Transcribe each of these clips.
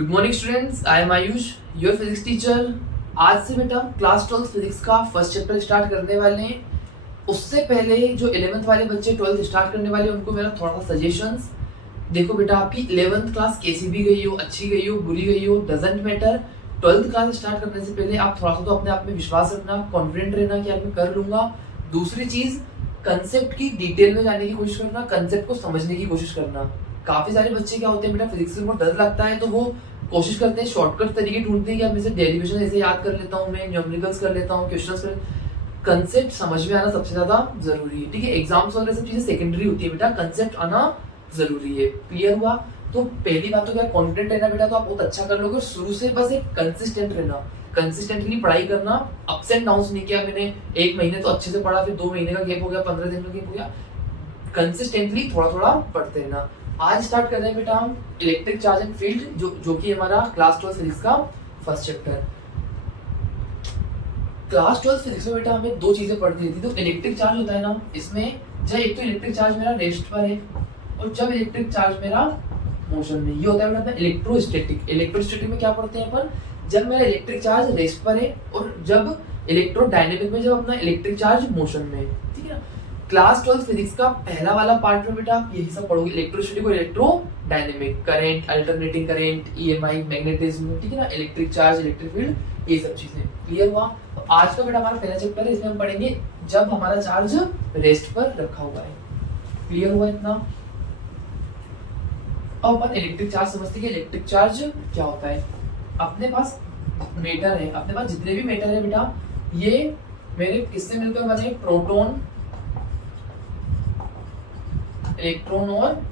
Good morning students, I am Ayush, your physics teacher. आज से बेटा क्लास 12 फिजिक्स का फर्स्ट चैप्टर स्टार्ट करने वाले हैं। उससे पहले जो 11th वाले बच्चे 12th स्टार्ट करने वाले हैं उनको मेरा थोड़ा सा सजेशंस। देखो बेटा, आपकी 11th क्लास कैसी भी गई हो, अच्छी गई हो, बुरी गई हो, doesn't matter. 12th class start करने से पहले आप थोड़ा सा तो अपने आप में विश्वास रखना, कॉन्फिडेंट रहना कि यार मैं कर लूंगा। दूसरी चीज, कंसेप्ट की डिटेल में जाने की कोशिश करना, कंसेप्ट को समझने की कोशिश करना। काफी सारे बच्चे क्या होते हैं बेटा, फिजिक्स में बहुत डर लगता है तो वो कोशिश करते हैं, शॉर्टकट तरीके ढूंढते हैं कि यार मैं डेरिवेशन ऐसे याद कर लेता हूँ, मैं न्यूमेरिकल्स कर लेता हूँ, क्वेश्चंस कर। कंसेप्ट समझ में आना सबसे ज्यादा जरूरी है, ठीक है। एग्जाम्स वगैरह सब चीजें सेकेंडरी होती है बेटा, कंसेप्ट आना जरूरी है। क्लियर हुआ? तो पहली बात तो क्या, कॉन्फिडेंट रहना बेटा, तो आप बहुत अच्छा कर लोगे। शुरू से बस एक कंसिस्टेंट रहना, कंसिस्टेंटली पढ़ाई करना, अप्स एंड डाउन्स नहीं किया मैंने। एक महीने तो अच्छे से पढ़ा, फिर 2 महीने का गैप हो गया, 15 दिन का गैप हो गया। कंसिस्टेंटली थोड़ा थोड़ा पढ़ते रहना। आज स्टार्ट कर रहे हैं बेटा हम इलेक्ट्रिक चार्ज एंड फील्ड, जो कि हमारा क्लास 12 फिजिक्स का फर्स्ट चैप्टर। क्लास 12 फिजिक्स में बेटा हमें दो चीजें पढ़ती रहती। तो इलेक्ट्रिक चार्ज होता है ना, इसमें जब एक तो इलेक्ट्रिक चार्ज मेरा रेस्ट पर है और जब इलेक्ट्रिक चार्ज मेरा मोशन में, ये होता है बेटा इलेक्ट्रोस्टैटिक। इलेक्ट्रोस्टैटिक में क्या पढ़ते हैं अपन, जब मेरा इलेक्ट्रिक चार्ज रेस्ट पर है और जब इलेक्ट्रोडायनेमिक में जब अपना इलेक्ट्रिक चार्ज मोशन में है, ठीक है ना। क्लास 12 फिजिक्स का पहला वाला पार्ट में बेटा यही सब पढ़ोगे, इलेक्ट्रोस्टैटिक और electrodynamic, current, alternating current, EMI, magnetism, ठीक है ना, इलेक्ट्रिक चार्ज, इलेक्ट्रिक फील्ड, ये सब चीजें। क्लियर हुआ? तो आज का बेटा हमारा पहला चैप्टर है, इसमें हम पढ़ेंगे जब हमारा चार्ज रेस्ट पर रखा हुआ है। क्लियर हुआ इतना? अब अपन इलेक्ट्रिक चार्ज समझते हैं कि इलेक्ट्रिक चार्ज क्या होता है। अपने पास मेटर है, अपने पास जितने भी मेटर है बेटा, ये मेरे किससे मिलकर बने, प्रोटॉन, इलेक्ट्रॉन और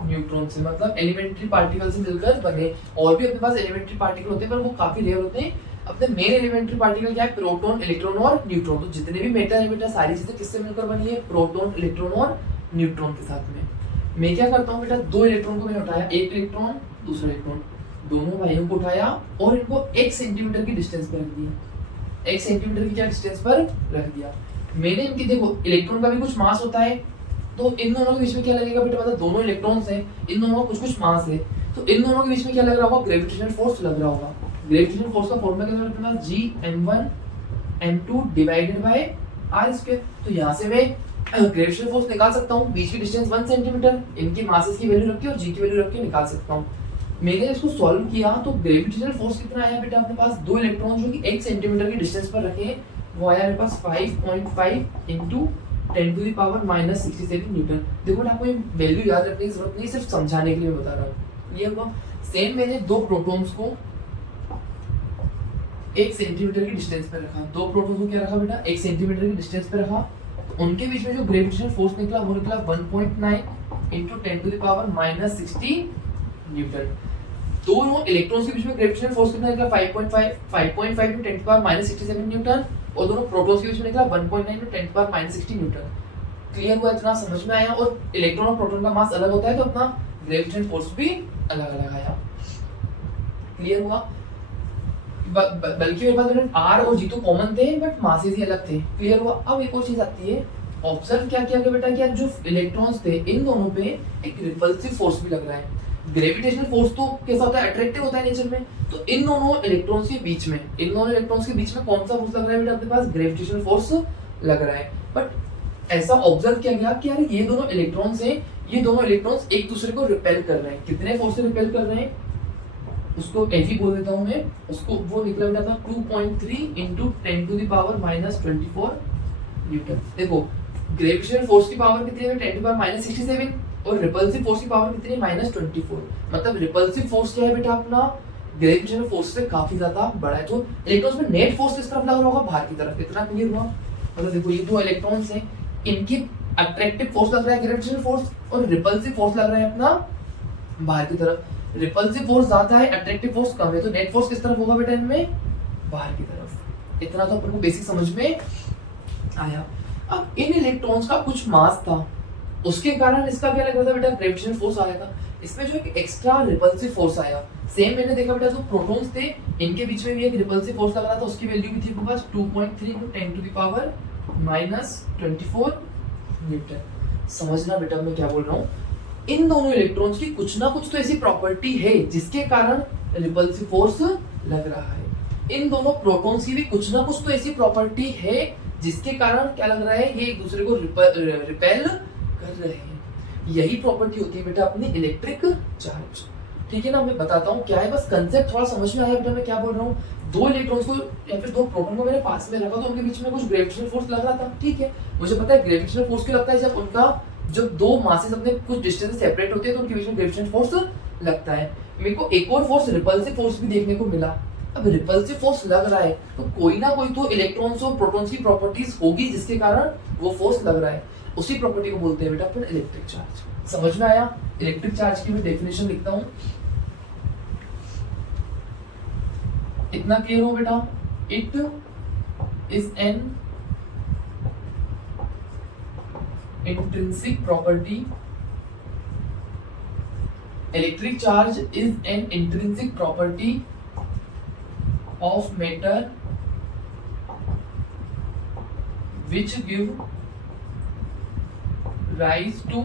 न्यूट्रॉन से, मतलब एलिमेंट्री पार्टिकल से मिलकर बने। और भी अपने पास एलिमेंट्री पार्टिकल होते हैं पर वो काफी रेयर होते हैं। अपने मेन एलिमेंट्री पार्टिकल क्या है, प्रोटॉन, इलेक्ट्रॉन और न्यूट्रॉन। तो जितने भी मेटर है बेटा, सारी चीजें किससे मिलकर बनी है, प्रोटॉन, इलेक्ट्रॉन और न्यूट्रॉन के साथ में। मैं क्या करता हूँ बेटा, दो इलेक्ट्रॉन को मैंने उठाया, एक इलेक्ट्रॉन दूसरा इलेक्ट्रॉन, दोनों भाइयों को उठाया और इनको 1 सेंटीमीटर की डिस्टेंस पर रख दिया। 1 सेंटीमीटर की क्या डिस्टेंस पर रख दिया मैंने इनकी। देखो, इलेक्ट्रॉन का भी कुछ मास होता है, तो इन दोनों के बीच में क्या लगेगा बेटा, मतलब दोनों इलेक्ट्रॉन्स हैं, इन दोनों का कुछ कुछ मास है, तो इन दोनों के बीच में क्या लग रहा होगा, ग्रेविटेशनल फोर्स लग रहा होगा। ग्रेविटेशनल फोर्स का फॉर्मूला क्या होता है, Gm1m2 डिवाइडेड बाय r²। तो यहाँ से मैं ग्रेविटेशनल फोर्स निकाल सकता हूँ, बीच की डिस्टेंस 1 सेंटीमीटर, इनकी मासेस की वैल्यू रख के और g की वैल्यू रख के निकाल सकता हूँ। मैंने इसको सॉल्व किया तो ग्रेविटेशनल फोर्स कितना आया बेटा, अपने पास दो इलेक्ट्रॉन जो कि 1 सेंटीमीटर की डिस्टेंस पर रखे, वो आया मेरे पास 5.5 इंटू 10⁻⁻67 न्यूटन। देखो ना, आपको ये वैल्यू याद रखने की जरूरत नहीं, सिर्फ समझाने के लिए मैं बता रहा हूँ। ये होगा सेम, मैंने दो प्रोटॉन्स को 1 सेंटीमीटर की डिस्टेंस पे रखा, दो प्रोटॉन्स को क्या रखा बेटा, 1 सेंटीमीटर की डिस्टेंस पे रखा। तो उनके बीच में जो ग्रेविटेशनल फोर्स निकला वो निकला 1.9 इंटू 10⁻⁻60 न्यूटन। दोनों इलेक्ट्रॉन्स के बीच में ग्रेविटेशनल फोर्स कितना निकला, 5.5 इंटू 10⁻67 न्यूटन, और दोनों प्रोटॉन्स के बीच में निकला 1.9 इंटू 10⁻60 न्यूटन। क्लियर हुआ? इतना समझ में आया? और इलेक्ट्रॉन और प्रोटॉन का मास अलग होता है तो अपना ग्रेविटेशनल फोर्स भी अलग अलग आया। क्लियर हुआ? बल्कि मेरे पास आर और जी तो कॉमन थे बट मासेस ही अलग थे। क्लियर हुआ? अब एक और चीज आती है, ऑब्जर्व क्या किया गया बेटा, क्या जो इलेक्ट्रॉन्स थे इन दोनों पे एक रिपल्सिव फोर्स भी लग रहा है। ग्रेविटेशनल फोर्स तो कैसा होता है, अट्रैक्टिव होता है नेचर में, तो इन दोनों इलेक्ट्रॉन्स के बीच में, इन दोनों इलेक्ट्रॉन्स के बीच में कौन सा फोर्स लग रहा है बेटा, अपने पास ग्रेविटेशनल फोर्स लग रहा है। बट ऐसा ऑब्जर्व किया गया कि यार ये दोनों इलेक्ट्रॉन्स हैं, ये दोनों इलेक्ट्रॉन्स एक दूसरे को रिपेल कर रहे हैं। कितने फोर्स से रिपेल कर रहे हैं, उसको ऐसे ही बोल देता हूं मैं, उसको वो निकला बेटा था 2.3 इंटू 10⁻⁻24 न्यूटन। देखो, ग्रेविटेशनल फोर्स की पावर कितनी है, 10⁻⁻67, और रिपल्सिव फोर्स की पावर कितनी है, -24। मतलब रिपल्सिव फोर्स क्या है बेटा, अपना ग्रेविटेशनल फोर्स से काफी ज्यादा बड़ा है। तो इलेक्ट्रॉन्स में नेट फोर्स किस तरफ लग रहा होगा, बाहर की तरफ। इतना क्लियर हुआ? मतलब देखो, ये दो इलेक्ट्रॉन्स हैं, इनकी अट्रैक्टिव फोर्स लग रहा है ग्रेविटेशनल फोर्स, और रिपल्सिव फोर्स लग रहा है अपना बाहर की तरफ। रिपल्सिव फोर्स ज्यादा है, अट्रैक्टिव फोर्स कम है, तो नेट फोर्स किस तरफ होगा बेटा, इनमें बाहर की तरफ। इतना तो अपन को बेसिक समझ में आया। अब इन इलेक्ट्रॉन्स का कुछ मास था, उसके कारण इसका क्या लग रहा था बेटा, ग्रेविटेशनल फोर्स आया था। इसमें जो एक एक्स्ट्रा रिपल्सिव फोर्स आया, सेम मैंने देखा बेटा, जो प्रोटॉन्स थे इनके बीच में भी एक रिपल्सिव फोर्स लग रहा था, उसकी वैल्यू भी थी आपके पास 2.3 इंटू 10⁻⁻24 न्यूटन। समझना बेटा मैं क्या बोल रहा हूँ, इन दोनों इलेक्ट्रॉन्स की कुछ ना कुछ तो ऐसी प्रॉपर्टी है जिसके कारण रिपल्सिव फोर्स लग रहा है। इन दोनों प्रोटॉन्स की भी कुछ ना कुछ तो ऐसी प्रॉपर्टी है जिसके कारण क्या लग रहा है, ये एक दूसरे को रिपेल कर रहे हैं। यही प्रॉपर्टी होती है बेटा अपनी इलेक्ट्रिक चार्ज। ठीक है ना, मैं बताता हूँ क्या है, बस कंसेप्ट थोड़ा समझ में आया बेटा मैं क्या बोल रहा हूँ। दो इलेक्ट्रॉन्स को या फिर दो प्रोटॉन को मेरे पास में रखा तो उनके बीच में कुछ ग्रेविटेशनल फोर्स लग रहा था। ठीक है, मुझे पता है ग्रेविटेशनल फोर्स क्यों लगता है, जब उनका जब दो मासेस अपने कुछ डिस्टेंस से सेपरेट होते हैं तो उनके बीच में ग्रेविटेशनल फोर्स लगता है। मेरे को एक और फोर्स रिपल्सिव फोर्स भी देखने को मिला। अब रिपल्सिव फोर्स लग रहा है तो कोई ना कोई तो इलेक्ट्रॉन्स और प्रोटॉन्स की प्रॉपर्टीज होगी जिसके कारण वो फोर्स लग रहा है। उसी प्रॉपर्टी को बोलते हैं बेटा अपन इलेक्ट्रिक चार्ज। समझ में आया? इलेक्ट्रिक चार्ज की मैं डेफिनेशन लिखता हूं, इतना क्लियर हो बेटा। It is an intrinsic property, electric charge is an intrinsic property of matter which give rise to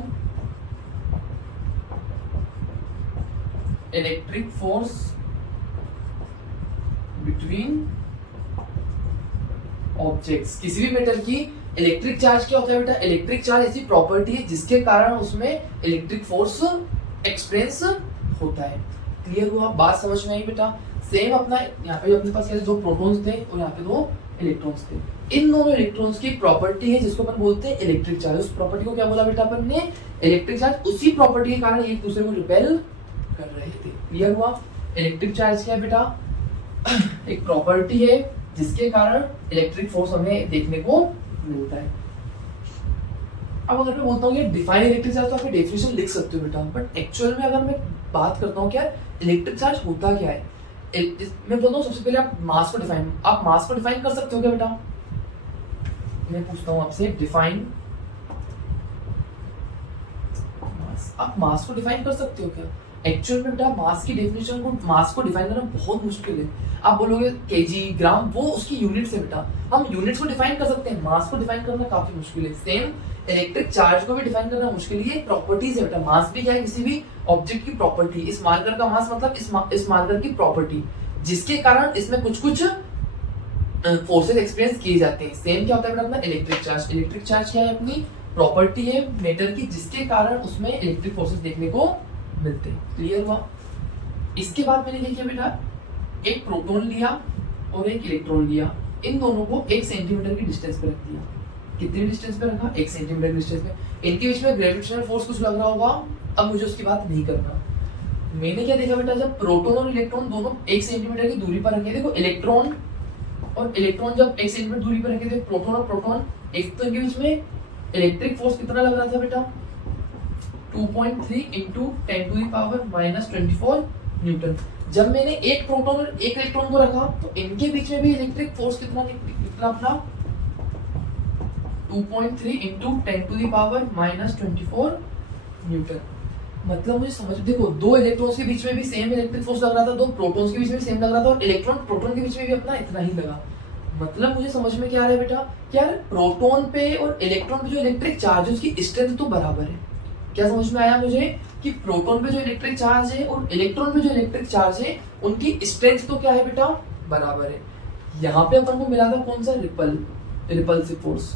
electric force between objects। किसी भी मेटर की इलेक्ट्रिक चार्ज क्या होता है बेटा, इलेक्ट्रिक चार्ज ऐसी प्रॉपर्टी है जिसके कारण उसमें इलेक्ट्रिक फोर्स एक्सपीरियंस होता है। क्लियर हुआ? बात समझ में आई बेटा? सेम अपना यहाँ पे अपने पास दो प्रोटॉन्स थे और यहाँ पे दो इलेक्ट्रॉन्स थे। इन दोनों इलेक्ट्रॉन्स की प्रॉपर्टी है जिसको अपन बोलते हैं इलेक्ट्रिक चार्ज। उस प्रॉपर्टी को क्या बोला बेटा अपन ने, इलेक्ट्रिक चार्ज। उसी प्रॉपर्टी के कारण एक दूसरे को रिपेल कर रहे थे। क्लियर हुआ? इलेक्ट्रिक चार्ज क्या है बेटा, एक प्रॉपर्टी है जिसके कारण इलेक्ट्रिक फोर्स हमें देखने को मिलता है। अब अगर मैं बोलता हूँ कि डिफाइन इलेक्ट्रिक चार्ज तो आप डेफिनेशन लिख सकते हो बेटा, बट एक्चुअल में अगर मैं बात करता हूँ क्या इलेक्ट्रिक चार्ज होता क्या है, मैं बोलता हूँ सबसे पहले आप मास को डिफाइन कर सकते हो क्या बेटा? मैं पूछता हूँ आपसे, डिफाइन मास, आप मास को डिफाइन कर सकते हो क्या? एक्चुअल में बेटा मास की डेफिनेशन को, मास को डिफाइन करना बहुत मुश्किल है। आप बोलोगे केजी, ग्राम, वो उसकी यूनिट्स है बेटा। हम यूनिट्स को डिफाइन कर सकते हैं, मास को डिफाइन करना काफी मुश्किल है। सेम इलेक्ट्रिक चार्ज को भी डिफाइन करना मुश्किल है। ये प्रॉपर्टीज है बेटा। मास भी क्या है, किसी भी ऑब्जेक्ट की प्रॉपर्टी। इस मार्कर का मास मतलब इस मार्कर की प्रॉपर्टी, जिसके कारण इसमें कुछ कुछ फोर्सेस एक्सपीरियंस किए जाते हैं। सेम क्या होता है बेटा अपना इलेक्ट्रिक चार्ज। इलेक्ट्रिक चार्ज क्या है, अपनी प्रॉपर्टी है मेटर की, जिसके कारण उसमें इलेक्ट्रिक फोर्सेस देखने को मिलते हैं। क्लियर हुआ? इसके बाद मैंने क्या किया बेटा, एक प्रोटॉन लिया और एक इलेक्ट्रॉन लिया, इन दोनों को 1 सेंटीमीटर की डिस्टेंस पे रख दिया। कितनी डिस्टेंस पे रखा? 1 सेंटीमीटर की डिस्टेंस पे। इनके बीच में ग्रेविटेशनल फोर्स कुछ लग रहा होगा, अब मुझे उसकी बात नहीं करना। मैंने क्या देखा बेटा, जब प्रोटॉन और इलेक्ट्रॉन दोनों 1 सेंटीमीटर की दूरी पर रखे, देखो इलेक्ट्रॉन और इलेक्ट्रॉन जब 1 सेंटीमीटर दूरी पर रखे थे, प्रोटॉन और प्रोटॉन, एक तो इनके बीच में इलेक्ट्रिक फोर्स कितना लग रहा था बेटा, 2.3 × 10⁻⁻24 न्यूटन। जब मैंने एक प्रोटॉन और एक इलेक्ट्रॉन को रखा तो इनके बीच में भी इलेक्ट्रिक फोर्स कितना निकला अपना, 2.3 × 10⁻⁻24 न्यूटन। मतलब मुझे समझ, देखो दो इलेक्ट्रॉन्स के बीच में भी सेम इलेक्ट्रिक फोर्स लग रहा था, दो प्रोटॉन्स के बीच में भी सेम लग रहा था, और इलेक्ट्रॉन प्रोटॉन के बीच में भी अपना इतना ही लगा। मतलब मुझे समझ में क्या आ रहा है बेटा, क्या प्रोटॉन पे और इलेक्ट्रॉन पे जो इलेक्ट्रिक चार्ज है उसकी स्ट्रेंथ तो बराबर है। क्या समझ में आया मुझे कि प्रोटॉन पे जो इलेक्ट्रिक चार्ज है और इलेक्ट्रॉन पे जो इलेक्ट्रिक चार्ज है उनकी स्ट्रेंथ तो क्या है बेटा, बराबर है। यहाँ पे अपन को मिला था कौन सा, रिपल्सिव फोर्स।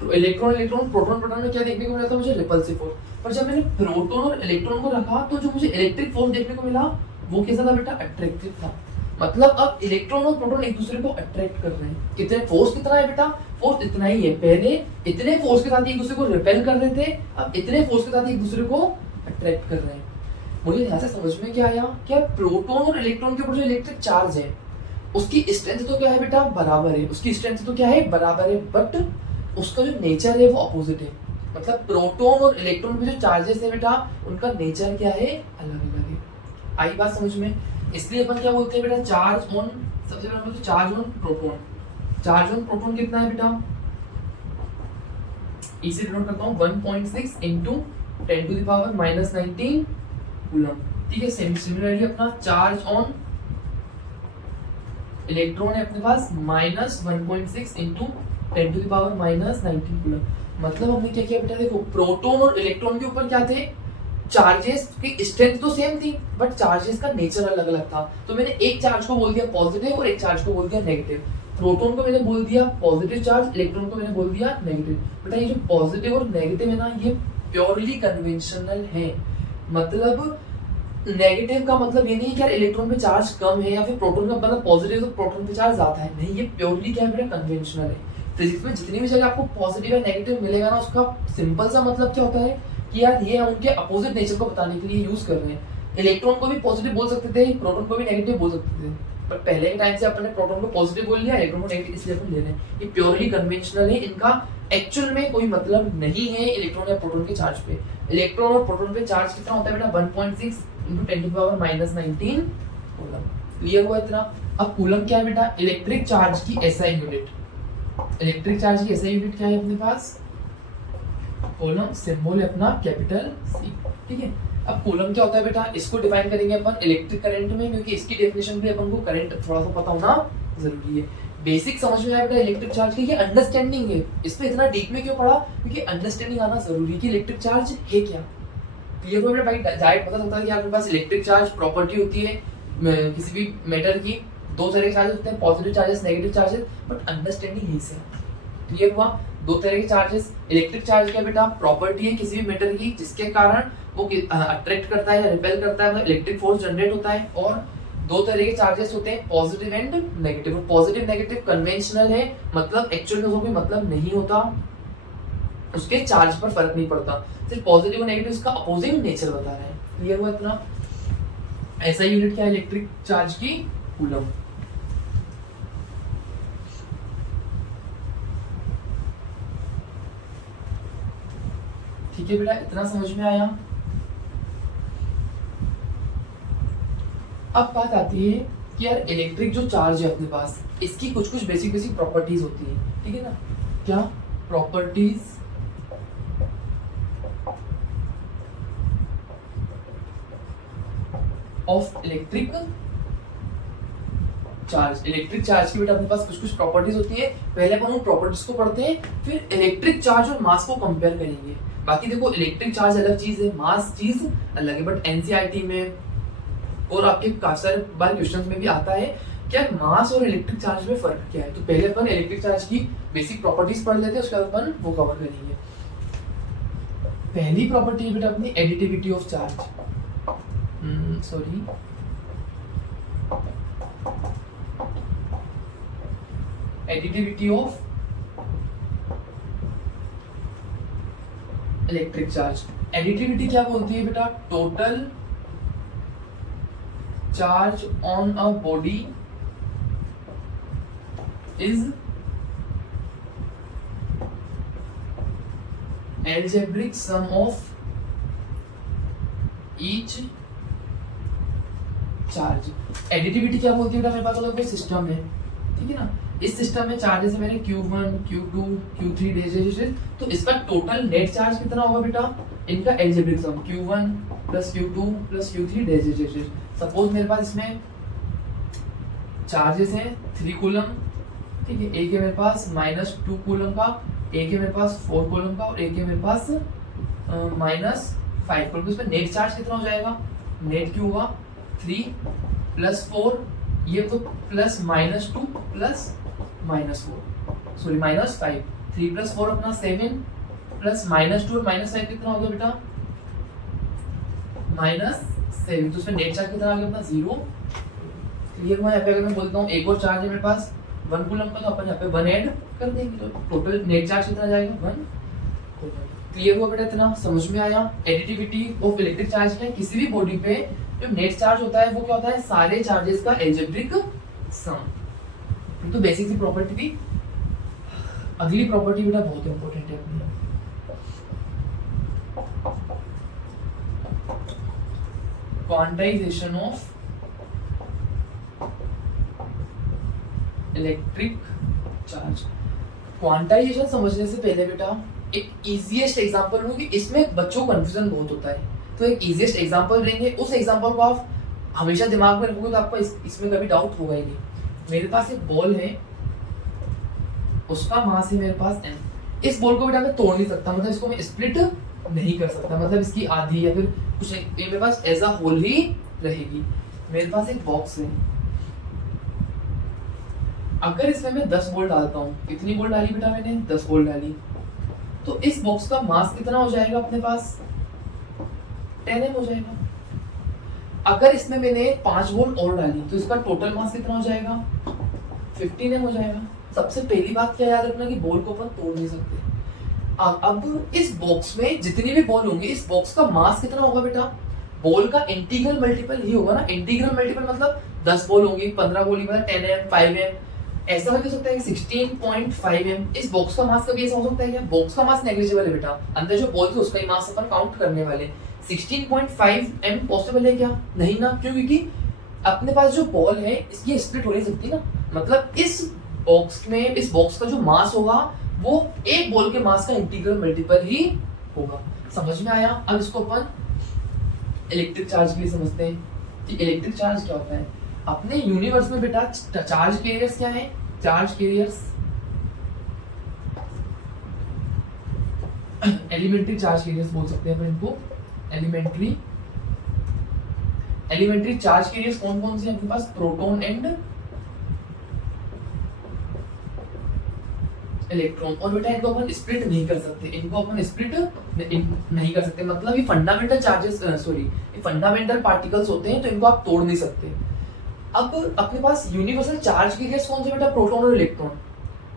तो इलेक्ट्रॉन प्रोटॉन में क्या देखने को मिला था मुझे, रिपल्सिव फोर्स। पर जब मैंने प्रोटॉन और इलेक्ट्रॉन को रखा तो जो मुझे इलेक्ट्रिक फोर्स देखने को मिला वो कैसा था बेटा, अट्रैक्टिव था। मतलब अब इलेक्ट्रॉन और प्रोटॉन एक दूसरे को अट्रैक्ट कर रहे हैं। कितने फोर्स कितना है बेटा, फोर्स इतना ही है। पहले इतने फोर्स के साथ एक दूसरे को रिपेल कर रहे थे, अब इतने फोर्स के साथ एक दूसरे को अट्रैक्ट कर रहे हैं। मुझे यहाँ से समझ में क्या आया, क्या प्रोटॉन और इलेक्ट्रॉन के ऊपर जो इलेक्ट्रिक चार्ज है उसकी स्ट्रेंथ तो क्या है बेटा, बराबर है। उसकी स्ट्रेंथ तो क्या है, बराबर है, बट उसका जो नेचर है वो अपोजिट है। मतलब प्रोटॉन और इलेक्ट्रॉन पे जो चार्जेस है बेटा उनका नेचर क्या है, अलग अलग है। आई बात समझ में? इसलिए अपन क्या बोलते हैं बेटा, चार्ज ऑन, सबसे पहले बोलते हैं charge on proton. Charge on proton कितना है बेटा, इसे डिनोट करता हूँ 1.6 × 10⁻⁻19 कूलम। ठीक है, सिमिलरली अपना चार्ज ऑन इलेक्ट्रॉन है अपने पास -1.6 × 10⁻⁻19 कूलम। मतलब हमने क्या किया बेटा, देखो प्रोटॉन और इलेक्ट्रॉन के ऊपर क्या थे, चार्जेस की स्ट्रेंथ तो सेम थी बट चार्जेस का नेचर अलग अलग था। तो मैंने एक चार्ज को बोल दिया पॉजिटिव और एक चार्ज को बोल दिया नेगेटिव। प्रोटॉन को मैंने बोल दिया पॉजिटिव चार्ज, इलेक्ट्रॉन को मैंने बोल दिया नेगेटिव। बेटा ये जो पॉजिटिव और नेगेटिव है ना, ये प्योरली कन्वेंशनल है। मतलब नेगेटिव का मतलब ये नहीं कि यार इलेक्ट्रॉन पे चार्ज कम है या फिर प्रोटॉन का मतलब पॉजिटिव तो प्रोटॉन पे चार्ज ज्यादा है, नहीं, ये प्योरली क्या है बेटा, कन्वेंशनल है। फिजिक्स में जितनी भी जगह आपको पॉजिटिव या नेगेटिव मिलेगा ना, उसका सिंपल सा मतलब क्या होता है कि यार ये हम उनके अपोजिट नेचर को बताने के लिए यूज कर रहे हैं। इलेक्ट्रॉन को भी पॉजिटिव बोल सकते थे, प्रोटॉन को भी नेगेटिव बोल सकते थे, पर पहले के टाइम से अपने प्रोटॉन को पॉजिटिव बोल लिया, इलेक्ट्रॉन को नेगेटिव, इसलिए अपन ले रहे हैं। ये प्योरली कन्वेंशनल है, इनका एक्चुअल में कोई मतलब नहीं है इलेक्ट्रॉन या प्रोटॉन के चार्ज पे। इलेक्ट्रॉन और प्रोटॉन पे चार्ज कितना होता है बेटा, 1.6 × 10⁻−19 कूलम। क्लियर हुआ इतना? अब कूलम क्या है बेटा, इलेक्ट्रिक चार्ज की एसआई यूनिट। इलेक्ट्रिक चार्ज की एसआई यूनिट क्या है अपने पास, कूलम, सिंबल है अपना कैपिटल सी। ठीक है, अब कूलम क्या होता है बेटा, इसको डिफाइन करेंगे अपन इलेक्ट्रिक करंट में, क्योंकि इसकी डेफिनेशन भी अपन को करंट थोड़ा सा पता होना जरूरी है। बेसिक समझ में आया बेटा इलेक्ट्रिक चार्ज की, ये अंडरस्टैंडिंग है। इस पे इतना डीप में क्यों पढ़ा, क्योंकि अंडरस्टैंडिंग आना जरूरी है कि इलेक्ट्रिक चार्ज है क्या। क्लियर हो बेटा भाई, डायरेक्ट पता चलता है कि आपके पास इलेक्ट्रिक चार्ज प्रॉपर्टी होती है किसी भी मैटर की, दो तरह के चार्जेस होते हैं, positive charges, negative charges, but understanding यही से। क्लियर हुआ? दो तरह के चार्जेस, इलेक्ट्रिक चार्ज क्या बेटा, प्रॉपर्टी है किसी भी मैटर की जिसके कारण वो अट्रैक्ट करता है या रिपेल करता है, इलेक्ट्रिक फोर्स जनरेट होता है। और दो तरह के चार्जेस होते हैं, positive and negative. Positive negative conventional है, मतलब एक्चुअल में कोई मतलब नहीं होता, उसके चार्ज पर फर्क नहीं पड़ता, सिर्फ पॉजिटिव और नेगेटिव उसका अपोजिंग नेचर बता रहे हैं। क्लियर हुआ इतना? ऐसा यूनिट क्या है इलेक्ट्रिक चार्ज की, कूलम। ठीक है बेटा, इतना समझ में आया? अब बात आती है कि यार इलेक्ट्रिक जो चार्ज है अपने पास, इसकी कुछ कुछ बेसिक बेसिक प्रॉपर्टीज होती है। ठीक है ना, क्या properties of electric charge. Electric charge की बेटा अपने पास कुछ कुछ प्रॉपर्टीज होती है। पहले अपन उन प्रॉपर्टीज को पढ़ते हैं, फिर इलेक्ट्रिक चार्ज और मास को कंपेयर करेंगे। बाकी देखो इलेक्ट्रिक चार्ज अलग चीज है, मास चीज अलग है, बट एनसीईआरटी में और आपके काफी सारे बार क्वेश्चंस में भी आता है क्या मास और इलेक्ट्रिक चार्ज में फर्क क्या है। तो पहले अपन इलेक्ट्रिक चार्ज की बेसिक प्रॉपर्टीज पढ़ लेते हैं, उसके बाद अपन वो कवर करेंगे। पहली प्रॉपर्टी है बेटा अपनी additivity of charge. Additivity of electric charge. Additivity क्या बोलती है बेटा, total charge on a body is algebraic sum of each charge. Additivity क्या बोलती है बेटा, मेरे पास अगर कोई सिस्टम है, ठीक है ना, इस सिस्टम में चार्जेस है मेरे Q1, Q2, Q3 डेजिटेशन, तो इसका टोटल नेट चार्ज कितना होगा बेटा, इनका algebraic sum Q1 plus Q2 plus Q3 डेजिटेशन। सपोज मेरे पास इसमें चार्जेस हैं 3 कूलम, ठीक है, एक है मेरे पास -2 कूलम का, एक है मेरे पास 4 कूलम का और एक है मेरे पास -5 कूलम। इसमें नेट चार्ज कितना हो जाएगा, नेट क्यू होगा 3 प्लस 4, ये तो प्लस -2 प्लस -4 सॉरी -5, 3 प्लस 4 अपना 7 प्लस -2 और -5 कितना हो गया बेटा, -7। तो इसमें नेट चार्ज कितना आ गया अपना 0। क्लियर हुआ? यहाँ पे अगर मैं बोलता हूँ एक और चार्ज है मेरे पास 1 कूलम का, तो अपन यहाँ पे 1 ऐड कर देंगे, तो टोटल नेट चार्ज कितना जाएगा 1 कूलम। क्लियर हुआ बेटा? इतना समझ में आया? एडिटिविटी ऑफ इलेक्ट्रिक चार्ज है, किसी भी बॉडी पे जो नेट चार्ज होता है वो क्या होता है, सारे चार्जेस का एल्जेब्रिक सम। तो बेसिक सी प्रॉपर्टी थी। अगली प्रॉपर्टी बेटा बहुत इंपॉर्टेंट है अपनी, quantization of electric charge. Quantization समझने से पहले बेटा एक इजीएस्ट एग्जांपल लूं कि इसमें बच्चों को कंफ्यूजन बहुत होता है, तो एक इजीएस्ट एग्जांपल देंगे, उस एग्जांपल को आप हमेशा दिमाग में रखोगे तो आपको इसमें कभी डाउट होगा ही नहीं। मेरे पास एक बॉल है, उसका मास है मेरे पास m। इस बॉल को बेटा मैं तोड़ नहीं सकता, मतलब इसको मैं स्प्लिट नहीं कर सकता, मतलब इसकी आधी या फिर कुछ नहीं, ये मेरे पास एज अ होल ही रहेगी। मेरे पास एक बॉक्स है, अगर इसमें मैं 10 बॉल डालता हूँ, कितनी बॉल डाली बेटा मैंने, 10 बॉल डाली, तो इस बॉक्स का मास कितना हो जाएगा अपने पास, 10m हो जाएगा। अगर इसमें मैंने 5 बॉल और डाली तो इसका टोटल मास कितना हो जाएगा, 15m हो जाएगा। सबसे पहली बात क्या याद रखना कि बॉल को अपन तोड़ नहीं सकते। अब इस बॉक्स में जितनी भी बॉल होंगी, इस बॉक्स का मास कितना होगा बेटा, बॉल का इंटीग्रल मल्टीपल ही होगा ना। इंटीग्रल मल्टीपल मतलब 10 बॉल होंगी, 15 बॉल ही, 10m 5m, ऐसा हो सकता है कि 16.5m। इस बॉक्स का मास कभी ऐसा हो सकता है क्या, बॉक्स का मास नेग्लिजिबल है बेटा, अंदर जो बॉल है उसका ही मास अपन काउंट करने वाले। 16.5m पॉसिबल है क्या, नहीं ना, क्यों, क्योंकि अपने पास जो बॉल है इसकी स्प्लिट हो नहीं सकती ना। मतलब इस बॉक्स में, इस बॉक्स का जो मास होगा वो एक बॉल के मास का इंटीग्रल मल्टीपल ही होगा। समझ में आया। अब इसको अपन इलेक्ट्रिक चार्ज के लिए समझते हैं कि इलेक्ट्रिक चार्ज क्या होता है। अपने यूनिवर्स में बेटा चार्ज कैरियर्स क्या है, charge carriers elementary charge carriers बोल सकते हैं अपन इनको। एलिमेंट्री चार्ज कैरियर्स कौन कौन से हैं आपके पास, प्रोटॉन एंड इलेक्ट्रॉन। और बेटा इनको अपन स्प्लिट नहीं कर सकते, इनको अपन स्प्लिट नहीं कर सकते, मतलब ये फंडामेंटल चार्जेस, ये फंडामेंटल पार्टिकल्स होते हैं, तो इनको आप तोड़ नहीं सकते। अब अपने पास यूनिवर्सल चार्ज कैरियर्स कौन से बेटा, प्रोटॉन और इलेक्ट्रॉन।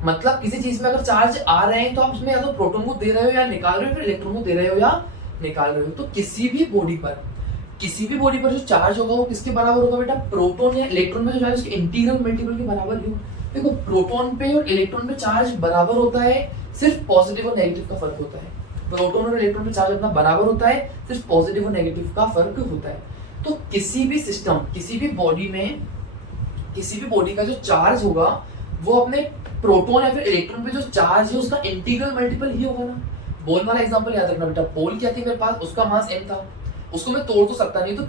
मतलब किसी चीज में अगर चार्ज आ रहे हैं तो आप उसमें या तो प्रोटॉन को दे रहे हो या निकाल रहे हो, फिर इलेक्ट्रॉन को दे रहे हो या निकाल रहे हो। तो किसी भी बॉडी पर जो चार्ज होगा वो किसके बराबर होगा बेटा, प्रोटॉन या इलेक्ट्रॉन में जो चार्ज उसके इंटीग्रल मल्टीपल के बराबर ही। देखो प्रोटॉन पे और इलेक्ट्रॉन पे चार्ज बराबर होता है, सिर्फ पॉजिटिव और नेगेटिव का फर्क होता है। प्रोटॉन और इलेक्ट्रॉन पे चार्ज अपना बराबर होता है, सिर्फ पॉजिटिव और नेगेटिव का फर्क होता है। तो किसी भी सिस्टम, किसी भी बॉडी में, किसी भी बॉडी का जो चार्ज होगा वो अपने प्रोटॉन या फिर इलेक्ट्रॉन पे जो चार्ज है उसका इंटीग्रल मल्टीपल ही होगा ना। बॉल वाला एग्जांपल याद रखना बेटा, बॉल क्या थी मेरे पास, उसका मास m था, उसको मैं तोड़ तो सकता नहीं, तो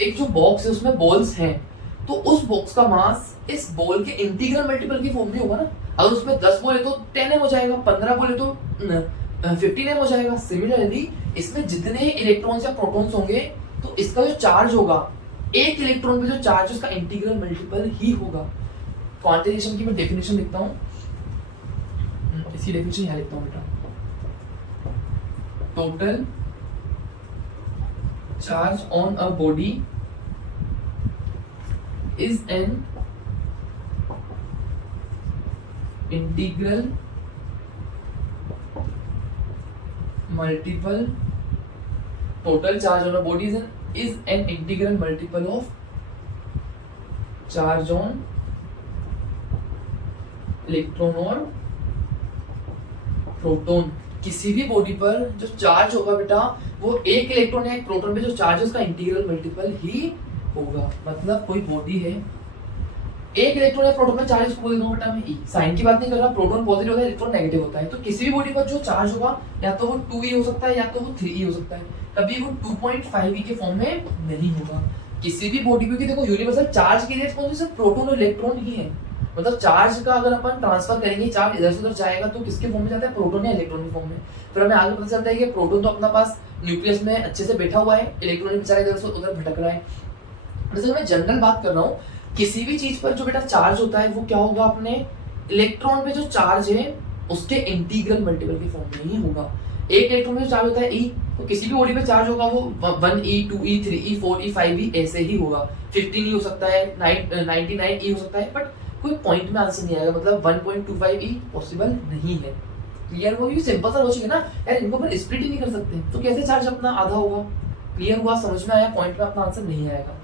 एक जो बॉक्स है उसमें बॉल्स हैं, तो उस बॉक्स का मास इस बॉल के इंटीग्रल मल्टीपल की फॉर्म में होगा ना। अगर उसमें 10 बॉल है तो 10m हो जाएगा, 15 बॉल है तो 15m हो जाएगा। सिमिलरली इसमें जितने इलेक्ट्रॉन्स या प्रोटॉन्स होंगे तो इसका जो चार्ज होगा, एक इलेक्ट्रॉन पे जो चार्ज है उसका इंटीग्रल मल्टीपल ही होगा। क्वांटाइजेशन की मैं डेफिनेशन लिखता हूँ, इसकी डेफिनेशन यहाँ लिखता हूँ बेटा, total charge on a body is an integral multiple, total charge on a body is an integral multiple of charge on electron और प्रोटॉन। किसी भी बॉडी पर जो चार्ज होगा बेटा वो एक इलेक्ट्रॉन या एक प्रोटॉन पे जो चार्ज है उसका इंटीग्रल मल्टीपल ही होगा। मतलब कोई बॉडी है, एक इलेक्ट्रॉन या प्रोटॉन में चार्ज को बोल दूंगा बेटा मैं ई, साइन की बात नहीं कर रहा, प्रोटॉन पॉजिटिव होता है, इलेक्ट्रॉन नेगेटिव होता है। तो किसी भी बॉडी पर जो चार्ज होगा या तो वो 2e हो सकता है या तो वो 3e हो सकता है, कभी वो 2.5e के फॉर्म में नहीं होगा किसी भी बॉडी। क्योंकि देखो यूनिवर्सल चार्ज के लिए कौन से सिर्फ प्रोटॉन और इलेक्ट्रॉन ही है। मतलब चार्ज का अगर अपन ट्रांसफर करेंगे, चार्ज इधर से उधर जाएगा तो किसके फॉर्म में जाता है, प्रोटॉन या इलेक्ट्रॉन के फॉर्म में। फिर हमें आगे पता चलता है कि प्रोटॉन तो अपना पास न्यूक्लियस में अच्छे से बैठा हुआ है, इलेक्ट्रॉन बेचारा इधर से उधर भटक रहा है। जैसे मैं जनरल बात कर रहा हूँ, किसी भी चीज पर जो बेटा चार्ज होता है वो क्या होगा, अपने इलेक्ट्रॉन पे जो चार्ज है उसके इंटीग्रल मल्टीपल के फॉर्म में ही होगा। एक इलेक्ट्रॉन में जो चार्ज होता है ई, तो किसी भी बॉडी पे चार्ज होगा वो 1e 2e 3e 4e 5e ऐसे ही होगा। 15e हो सकता है, 99e हो सकता है, बट कोई पॉइंट में आंसर नहीं आएगा। मतलब 1.25e पॉसिबल नहीं है। क्लियर हुआ? ये सिंपल सा लॉजिक है ना यार, इनको अपन स्प्लिट ही नहीं कर सकते तो कैसे चार्ज अपना आधा होगा। क्लियर हुआ? समझ में आया? पॉइंट में अपना आंसर नहीं आएगा।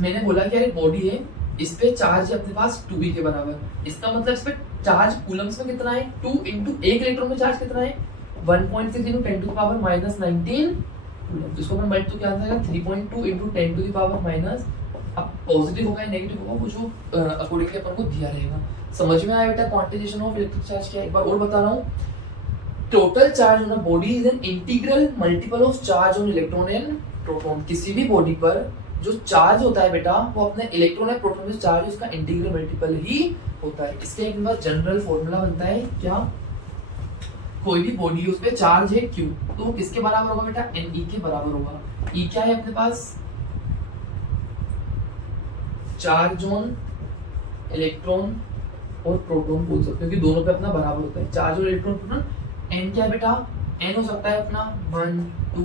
मैंने बोला कि यार एक बॉडी है, इस पे चार्ज है अपने पास 2e के बराबर। इसका मतलब इस पे चार्ज कूलम्स में कितना है, 2 इंटू एक इलेक्ट्रॉन में चार्ज कितना है, 1.6 into 10 to the power minus 19 coulomb. इसको अपन मल्टीप्लाई क्या आएगा, 3.2 into 10 to the power minus, अब पॉजिटिव होगा या नेगेटिव होगा वो जो अकॉर्डिंगली अपन को दिया रहेगा। समझ में आया बेटा क्वांटाइजेशन ऑफ इलेक्ट्रिक चार्ज क्या है? एक बार और बता रहा हूँ, total charge on a body is an integral multiple of charge on electron and proton. किसी भी बॉडी पर जो चार्ज होता है बेटा वो अपने इलेक्ट्रॉन और प्रोटॉन से चार्ज उसका इंटीग्रल मल्टीपल ही होता है। इसके एक बार जनरल फॉर्मूला बनता है क्या, कोई भी बॉडी है उस पे चार्ज है Q, तो वो किसके बराबर होगा बेटा, Ne के बराबर होगा। E क्या है अपने पास, चार्ज ऑन इलेक्ट्रॉन और प्रोटॉन बोल सकते हो कि दोनों पे अपना बराबर होता है, चार्ज और इलेक्ट्रॉन प्रोटॉन। N क्या है बेटा, N हो सकता है अपना 1 2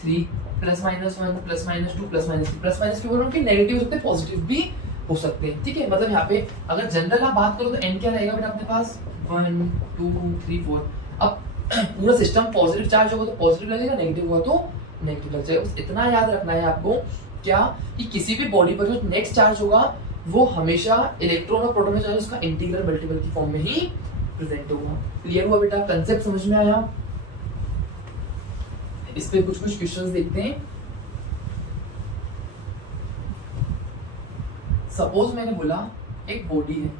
3 +-1 +-2 +-3, प्लस के बोल रहा हूँ कि नेगेटिव हो सकते हैं पॉजिटिव भी हो सकते हैं, ठीक है। मतलब यहाँ पे अगर जनरल आप बात करो तो N क्या रहेगा बेटा अपने पास 1 2 3 4। अब पूरा सिस्टम पॉजिटिव चार्ज होगा तो पॉजिटिव लगेगा, नेगेटिव हुआ तो नेगेटिव लग जाएगा। बस इतना याद रखना है आपको क्या, कि किसी भी बॉडी पर जो नेक्स्ट चार्ज होगा वो हमेशा इलेक्ट्रॉन और प्रोटॉन में चार्ज उसका इंटीग्रल मल्टीपल की फॉर्म में ही प्रेजेंट होगा। क्लियर हुआ बेटा, कंसेप्ट समझ में आया। इस पे कुछ क्वेश्चंस देखते हैं। सपोज मैंने बोला एक बॉडी है,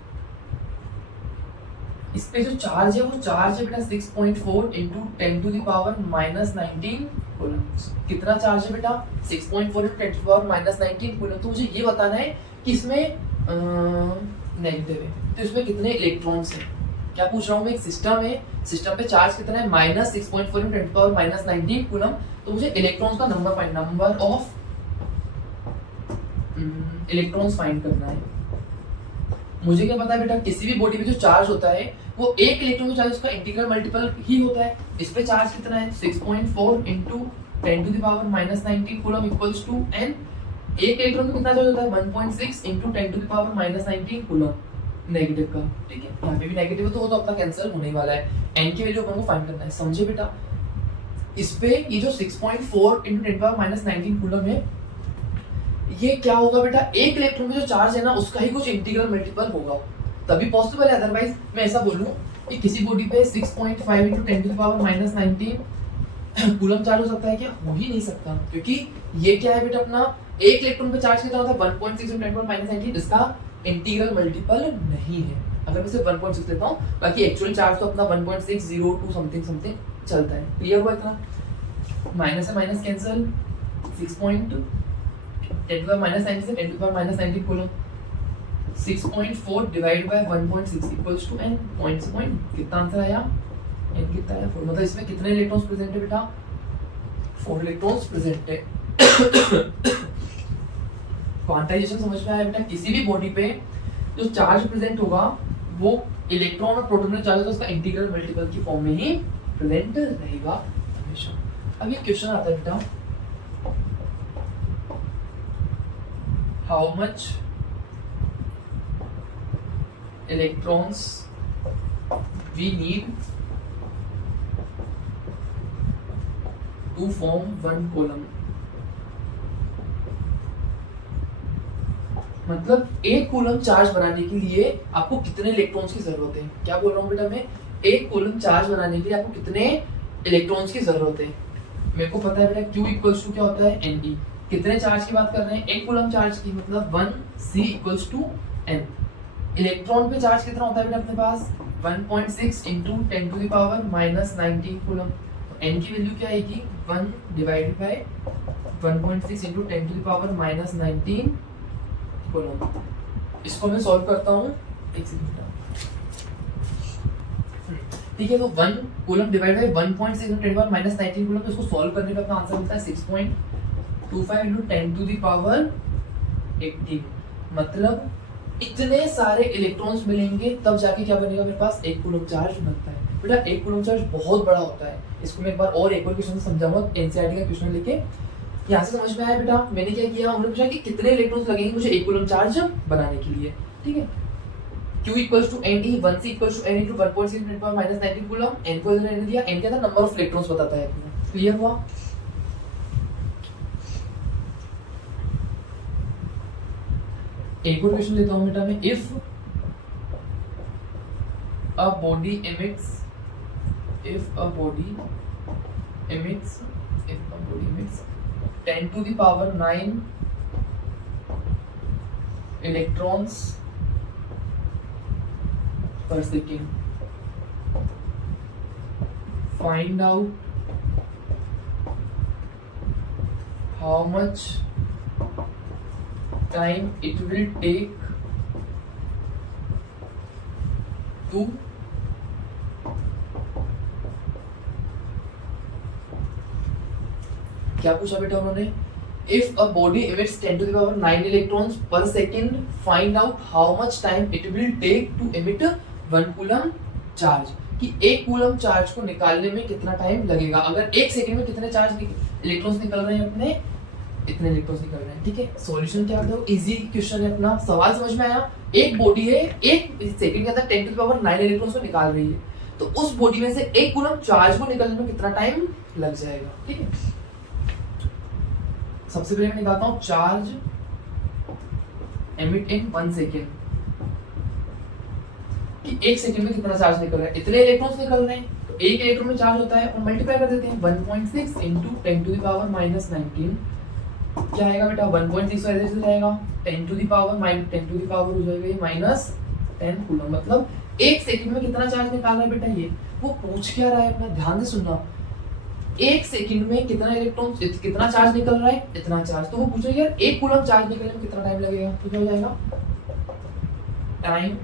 इस पे जो चार्ज है वो चार्ज है बेटा 6.4 इंटू 10⁻⁻19 कूलम्स। कितना चार्ज है बेटा, 6.4 इंटू 10⁻⁻19 कूलम। तो मुझे ये बताना है कि इसमें नेगेटिव है तो इसमें कितने इलेक्ट्रॉन्स हैं। क्या पूछ रहा हूँ मैं, एक सिस्टम है, सिस्टम पे चार्ज कितना है -6.4 इंटू 10⁻⁻19 कूलम। तो मुझे इलेक्ट्रॉन्स का नंबर ऑफ इलेक्ट्रॉन्स फाइंड करना है। मुझे क्या पता है बेटा, किसी भी बॉडी में जो चार्ज होता है वो एक इलेक्ट्रॉन का चार्ज उसका इंटीग्रल मल्टीपल ही होता है। इस पे चार्ज कितना है 6.4 into 10⁻⁻19 coulomb equals to n। एक इलेक्ट्रॉन का कितना चार्ज होता है 1.6 इंटू 10⁻⁻19 कूलम नेगेटिव का, ठीक है। यहाँ पे भी नेगेटिव है तो वो तो अपना कैंसिल होने ही वाला है। n की वैल्यू अपन को फाइंड करना है, समझे बेटा। इस पे ये जो 6.4 इंटू 10⁻⁻19 कूलम है ये क्या होगा बेटा, एक इलेक्ट्रॉन में जो चार्ज है ना उसका ही कुछ इंटीग्रल मल्टीपल होगा तभी पॉसिबल है। अदरवाइज मैं ऐसा बोलूं कि किसी बॉडी पे 6.5 इंटू 10⁻⁻19 कूलम चार्ज हो सकता है क्या, हो ही नहीं सकता, क्योंकि ये क्या है बेटा अपना एक इलेक्ट्रॉन पे चार्ज कितना होता है 1.6 इंटू 10⁻⁻19, इसका इंटीग्रल मल्टीपल नहीं है। अगर मैं सिर्फ 1.6 लेता हूँ, बाकी एक्चुअल चार्ज तो अपना 1.602 समथिंग समथिंग चलता है। क्लियर हुआ इतना, माइनस से माइनस कैंसिल, 10⁻⁻19 से 10⁻⁻19 coulomb, 6.4 divide by 1.6 equals to n। Point से पॉइंट कितना आंसर आया, n कितना आया 4। मतलब इसमें कितने इलेक्ट्रॉन्स प्रेजेंट है बेटा, 4 इलेक्ट्रॉन्स प्रेजेंट है। क्वांटाइजेशन समझ में आया बेटा, किसी भी बॉडी पे जो चार्ज प्रेजेंट होगा वो इलेक्ट्रॉन और प्रोटॉन में चार्ज होगा उसका इंटीग्रल मल्टीपल की फॉर्म में ही प्रेजेंट रहेगा हमेशा। अब ये क्वेश्चन आता है बेटा, how much electrons we need to form one column। मतलब एक कूलम चार्ज बनाने के लिए आपको कितने इलेक्ट्रॉन्स की जरूरत है। क्या बोल रहा हूँ बेटा मैं, एक कूलम चार्ज बनाने के लिए आपको कितने इलेक्ट्रॉन्स की जरूरत है। मेरे को पता है बेटा Q इक्वल्स टू क्या होता है Ne। कितने चार्ज की बात कर रहे हैं, एक कूलम चार्ज की, मतलब 1C equals to n। Electron पे चार्ज कितना होता है बेटा अपने पास 1.6 इंटू 10⁻⁻19 कूलम। n की वैल्यू क्या आएगी 1 डिवाइडेड बाय 1.6 इंटू 10⁻⁻19 कूलम। इसको मैं सॉल्व करता हूँ, एक सेकंड, ठीक है। तो 1 coulomb divide by 1.6 into 10⁻⁻19 coulomb, इसको सॉल्व करने पे अपना आंसर मिलता है 6.25 इंटू 10⁻18। मतलब इतने सारे इलेक्ट्रॉन्स मिलेंगे तब जाके क्या बनेगा मेरे पास एक कूलम चार्ज बनता है। बेटा एक कूलम चार्ज बहुत बड़ा होता है, इसको मैं एक बार और एक और क्वेश्चन समझाऊंगा, एनसीईआरटी का क्वेश्चन लेके। यहाँ से समझ में आया बेटा, मैंने क्या किया, उन्होंने पूछा कि कितने इलेक्ट्रॉन्स लगेंगे मुझे एक कूलम चार्ज बनाने के लिए, ठीक है। Q equals to Ne, 1C equals to n into 1.6 into 10⁻19 coulomb. n को इधर रहने दिया, n क्या था नंबर ऑफ इलेक्ट्रॉन्स बताता है। क्लियर हुआ। एक और क्वेश्चन लेता हूं बेटा मैं, if a body emits 10⁻9 electrons per second, find out how much time it will take to क्या पूछा बेटा उन्होंने, if a body emits 10 to the power 9 electrons per second, find out how much time it will take to emit 1 coulomb charge, कि 1 coulomb charge को निकालने में कितना time लगेगा। अगर 1 सेकंड में कितने चार्ज इलेक्ट्रॉन्स निकल रहे हैं अपने, इतने इलेक्ट्रॉन्स निकल रहे हैं। ठीक है, सॉल्यूशन क्या है, इजी क्वेश्चन है अपना। सवाल समझ में आया, एक बॉडी है 1 सेकंड के अंदर 10 to the power 9 इलेक्ट्रॉन्स को निकाल रही है, तो उस बॉडी में से 1 कूलम चार्ज को निकलने में कितना टाइम लग जाएगा। ठीक है, सबसे पहले मैं निकालता हूं चार्ज एमिट इन 1 सेकेंड, कि 1 सेकेंड में कितना चार्ज निकल रहा है, इतने इलेक्ट्रॉन्स निकल रहे हैं, तो 1 इलेक्ट्रॉन में चार्ज होता है और मल्टीप्लाई कर देते हैं 1.6 into 10 to the power minus 19, क्या आएगा बेटा 1.6 ऐसे से जाएगा 10 टू द पावर हो जाएगा माइनस 10 कूलम, मतलब 1 सेकेंड में कितना चार्ज निकाल रहा है बेटा ये, वो पूछ क्या रहा है अपना, ध्यान से सुनना। 1 सेकंड में कितना इलेक्ट्रॉन कितना चार्ज निकल रहा है, इतना चार्ज, तो वो पूछ रहा है यार 1 कूलम चार्ज निकलने में कितना टाइम लगेगा, तो क्या हो जाएगा time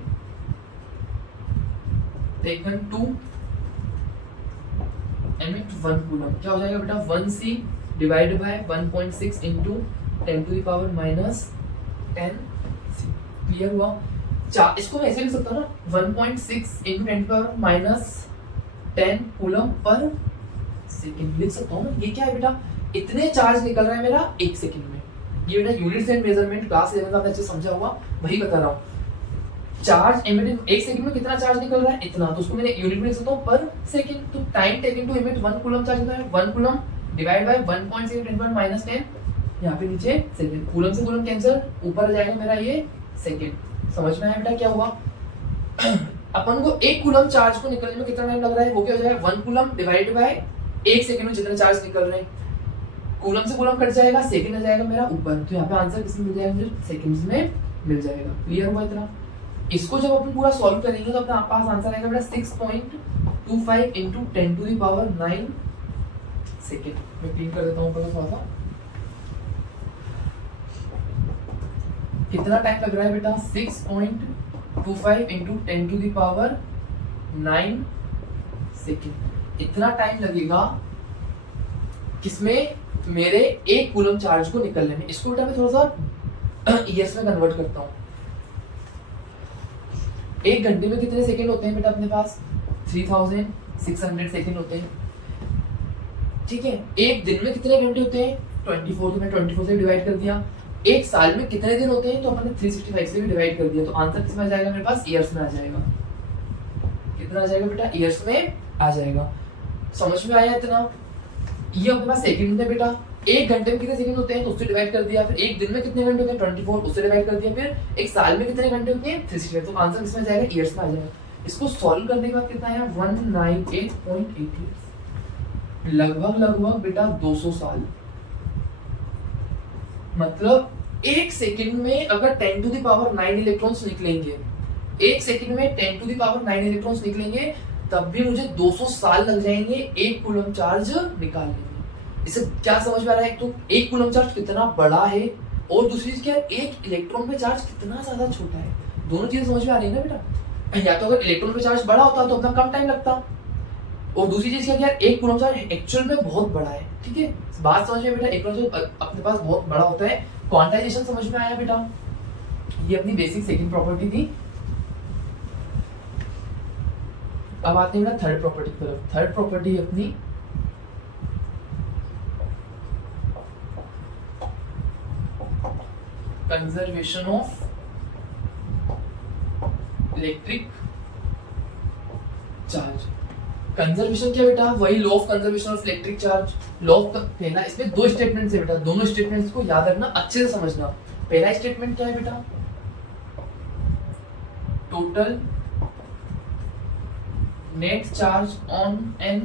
taken to emit 1 coulomb, क्या हो जाएगा बेटा 1c divided by 1.6 into 10 to the power minus 10c। Clear हुआ। इसको मैं ऐसे लिख सकता हूँ ना 1.6 into 10 to the power minus 10 coulomb पर सेकंड लिख सकता हूँ ना। ये क्या है बेटा, इतने चार्ज निकल रहा है मेरा 1 सेकंड में। ये बेटा यूनिट्स एंड मेजरमेंट क्लास 11 का आपने अच्छे समझा होगा, वही बता रहा हूँ। चार्ज एमिट 1 सेकंड में कितना चार्ज निकल रहा है, इतना, तो उसको मैंने यूनिट में लिख सकता हूँ पर सेकंड। तो time taken to emit 1 coulomb charge होता है 1 coulomb divide by 1.6 10 power minus 10, यहाँ पे नीचे सेकंड, कूलम से कूलम कैंसिल, ऊपर आ जाएगा मेरा ये सेकंड। समझ में आया बेटा क्या हुआ। अपन को 1 कूलम चार्ज को निकलने में कितना टाइम लग रहा है, वो क्या हो जाएगा 1 कूलम डिवाइड बाय 1 सेकंड में जितने चार्ज निकल रहे हैं, कूलम से कूलम कट जाएगा, सेकंड आ जाएगा मेरा ऊपर, तो यहाँ पे आंसर किसमें मिल जाएगा मुझे, सेकंड्स में मिल जाएगा। क्लियर हुआ इतना। इसको जब अपन पूरा सॉल्व करेंगे तो अपने पास आंसर आएगा बेटा 6.25 into 10 to the power 9 second. मैं क्लीन कर देता हूँ ऊपर थोड़ा सा। कितना टाइम लग रहा है बेटा 6.25 into 10 to the power 9 second. इतना टाइम लगेगा किसमें, मेरे 1 कूलम चार्ज को निकलने में। इसको बेटा मैं थोड़ा सा ईयर्स में कन्वर्ट करता हूँ। 1 घंटे में कितने सेकंड होते हैं बेटा अपने पास, 3600 सेकंड होते हैं। ठीक है, 1 दिन में कितने घंटे होते हैं 24, तो मैं 24 से डिवाइड कर दिया। 1 साल में कितने दिन होते हैं, तो अपन ने 365 से भी डिवाइड कर दिया, तो आंसर किसमें आ जाएगा मेरे पास, ईयर्स में आ जाएगा। कितना आ जाएगा बेटा, ईयर्स में आ जाएगा। समझ में आया इतना। ये अपने पास सेकंड में बेटा 1 घंटे में कितने सेकंड होते हैं, तो उससे डिवाइड कर दिया। फिर 1 दिन में कितने घंटे होते हैं 24, उससे डिवाइड कर दिया। फिर 1 साल में कितने घंटे होते हैं 365, तो आंसर किसमें आ जाएगा, ईयर्स में आ जाएगा। इसको सॉल्व करने के बाद कितना आया 198.8 ईयर्स, लगभग बेटा 200 साल। मतलब 1 सेकंड में अगर 10 टू द पावर 9 इलेक्ट्रॉन्स निकलेंगे, 1 सेकंड में 10 टू द पावर 9 इलेक्ट्रॉन्स निकलेंगे, तब भी मुझे 200 साल लग जाएंगे 1 कूलम चार्ज निकालने में। इसे क्या समझ में आ रहा है, तो 1 कूलम चार्ज कितना बड़ा है, और दूसरी चीज क्या है 1 इलेक्ट्रॉन पे चार्ज कितना ज्यादा छोटा है। दोनों चीजें समझ में आ रही है ना बेटा। या तो अगर इलेक्ट्रॉन पे चार्ज बड़ा होता तो उतना कम टाइम लगता, और दूसरी चीज क्या यार 1 कूलम चार्ज एक्चुअल में बहुत बड़ा है। ठीक है, बात समझ में बेटा, 1 कूलम चार्ज अपने पास बहुत बड़ा होता है। क्वांटाइजेशन समझ में आया बेटा, ये अपनी बेसिक सेकंड प्रॉपर्टी थी। अब आते हैं थर्ड प्रॉपर्टी की तरफ। थर्ड प्रॉपर्टी अपनी conservation of electric charge. Conservation क्या बेटा, वही law of conservation of electric charge. Law of पहला, इसमें 2 स्टेटमेंट्स है बेटा, दोनों स्टेटमेंट्स को याद रखना, अच्छे से समझना। पहला स्टेटमेंट क्या है बेटा, total net charge on an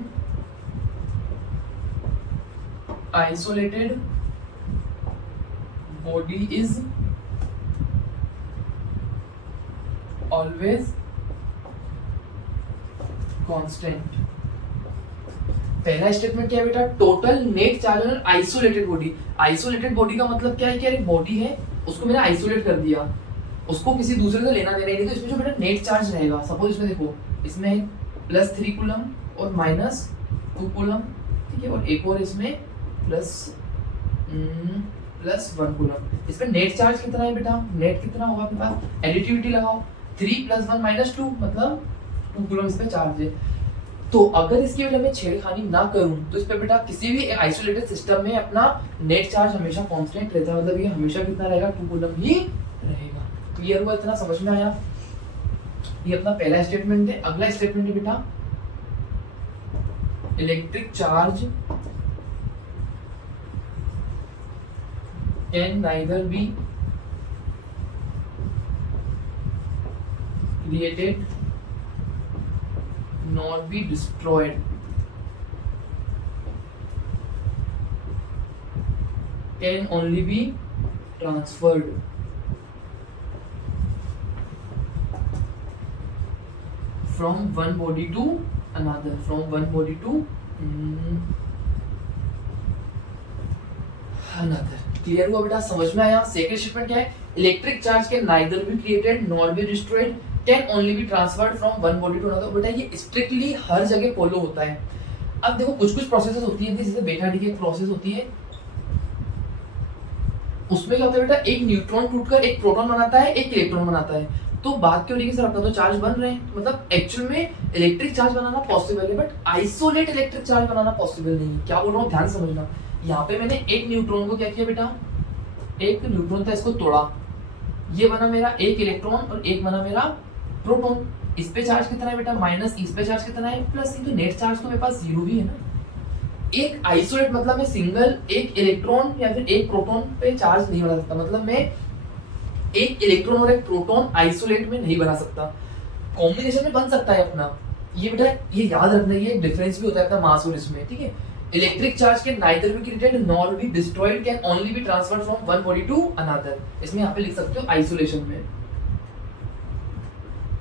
isolated body is always constant। पहला स्टेटमेंट क्या है बेटा, total net charge on isolated body. Isolated body का मतलब क्या है कि एक बॉडी है, उसको मैंने आइसोलेट कर दिया, उसको किसी दूसरे से लेना देना नहीं, तो इसमें जो बेटा नेट चार्ज रहेगा, सपोज इसमें देखो, इसमें +3 कूलम और -2 कूलम, ठीक है, और एक और इसमें +2 प्लस 1 कूलम। इस पे नेट चार्ज कितना है बेटा, नेट कितना होगा आपके पास, एडिटिविटी लगाओ 3 + 1 - 2 मतलब 2 कूलम इस पे चार्ज है। तो अगर इसकी वजह मैं छेड़खानी ना करूं तो इस पे बेटा किसी भी आइसोलेटेड सिस्टम में अपना नेट चार्ज हमेशा कांस्टेंट रहता है, मतलब ये हमेशा कितना रहेगा, 2 कूलम ही रहेगा। क्लियर हुआ, इतना समझ में आया। ये अपना पहला स्टेटमेंट है। अगला स्टेटमेंट है बेटा electric charge can neither be created nor be destroyed, can only be transferred from one body to another, from one body to another। Clear हुआ बेटा, समझ में आया। सेकंड स्टेटमेंट क्या है, electric charge can neither be created nor be destroyed can only be transferred from one body to another. बेटा ये strictly हर जगह फॉलो होता है। अब देखो कुछ कुछ प्रोसेसेस होती है, जैसे बेटा डी की एक प्रोसेस होती है, उसमें क्या होता है बेटा, एक न्यूट्रॉन टूटकर एक प्रोटॉन बनाता है, एक इलेक्ट्रॉन बनाता है। तो बात की वजह से अपना तो चार्ज बन रहे हैं, मतलब एक्चुअल में इलेक्ट्रिक चार्ज बनाना पॉसिबल है, but isolate electric charge banana possible नहीं है। क्या बोल रहा हूँ, ध्यान समझना। यहाँ पे मैंने एक न्यूट्रॉन को क्या किया बेटा, एक न्यूट्रॉन था इसको तोड़ा, ये बना मेरा एक इलेक्ट्रॉन और एक बना मेरा प्रोटॉन। इस पे चार्ज कितना है बेटा, माइनस, इस पे चार्ज कितना है प्लस, तो नेट चार्ज तो मेरे पास 0 ही है ना। एक आइसोलेट मतलब मैं सिंगल एक इलेक्ट्रॉन या फिर एक प्रोटॉन पे चार्ज नहीं बना सकता, मतलब मैं एक इलेक्ट्रॉन और एक प्रोटॉन आइसोलेट में नहीं बना सकता, कॉम्बिनेशन में बन सकता है अपना। ये बेटा ये याद रखना, ये डिफरेंस भी होता है अपना मास और इसमें, ठीक है। Electric charge can neither be created nor be destroyed, can only be transferred from one body to another. इसमें यहाँ पे लिख सकते हो आइसोलेशन में,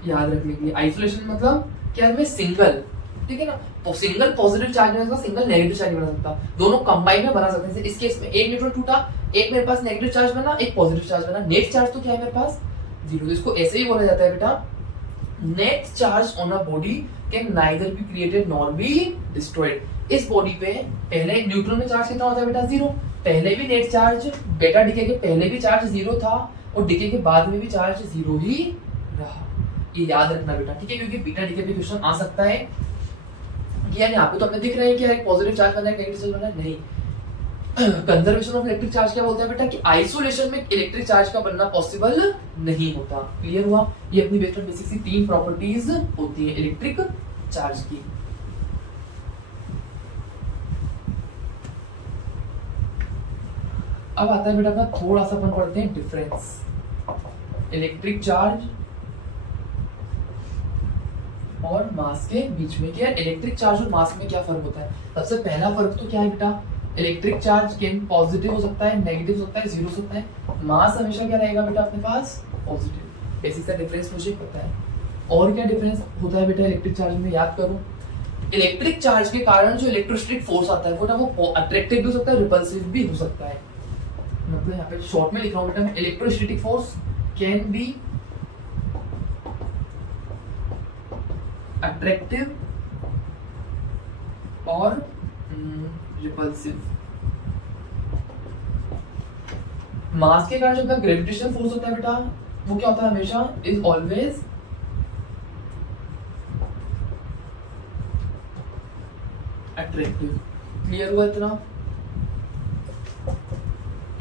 याद रखने के लिए। आइसोलेशन मतलब क्या है, सिंगल, ठीक है ना, तो सिंगल पॉजिटिव चार्ज बना सकता, सिंगल नेगेटिव चार्ज बना सकता, दोनों कंबाइन में बना सकते हैं। इस केस में एक न्यूट्रॉन टूटा, एक मेरे पास नेगेटिव चार्ज बना, एक पॉजिटिव चार्ज बना, नेट चार्ज तो क्या है मेरे पास 0। तो इसको ऐसे ही बोला जाता है बेटा, net charge on a body can neither be created nor be destroyed. इस बॉडी पे पहले एक न्यूट्रॉन में चार्ज कितना होता है बेटा 0, पहले भी नेट चार्ज, बेटा डीके के पहले भी चार्ज 0 था और डीके के बाद में भी चार्ज 0 ही रहा। ये याद रखना बेटा, ठीक है, क्योंकि बीटा डीके पे क्वेश्चन आ सकता है कि यार यहाँ पे तो हमें दिख रहा है कि एक पॉजिटिव चार्ज बना है, नेगेटिव चार्ज बना है, नहीं। कंजर्वेशन ऑफ इलेक्ट्रिक चार्ज क्या बोलता है बेटा, कि आइसोलेशन में इलेक्ट्रिक चार्ज का बनना पॉसिबल नहीं होता। क्लियर हुआ, ये अपनी बेसिक सी 3 प्रॉपर्टीज होती है इलेक्ट्रिक चार्ज की। अब आता है बेटा अपना थोड़ा सा अपन पढ़ते हैं डिफरेंस इलेक्ट्रिक चार्ज और मास के बीच में। क्या इलेक्ट्रिक चार्ज और मास में क्या फर्क होता है। सबसे पहला फर्क तो क्या है बेटा, इलेक्ट्रिक चार्ज कैन पॉजिटिव हो सकता है, नेगेटिव हो सकता है, 0 हो सकता है। मास हमेशा क्या रहेगा बेटा अपने पास, पॉजिटिव। बेसिक सा डिफरेंस मुझे पता है। और क्या डिफरेंस होता है बेटा इलेक्ट्रिक चार्ज में, याद करो। इलेक्ट्रिक चार्ज के कारण जो इलेक्ट्रोस्टैटिक फोर्स आता है वो अट्रैक्टिव भी हो सकता है, रिपल्सिव भी हो सकता है। मतलब यहाँ पे शॉर्ट में लिख रहा हूँ बेटा मैं, electrostatic force can be attractive और रिपल्सिव। मास के कारण जो ग्रेविटेशनल फोर्स होता है बेटा वो क्या होता है, हमेशा इज ऑलवेज अट्रैक्टिव। क्लियर हुआ इतना।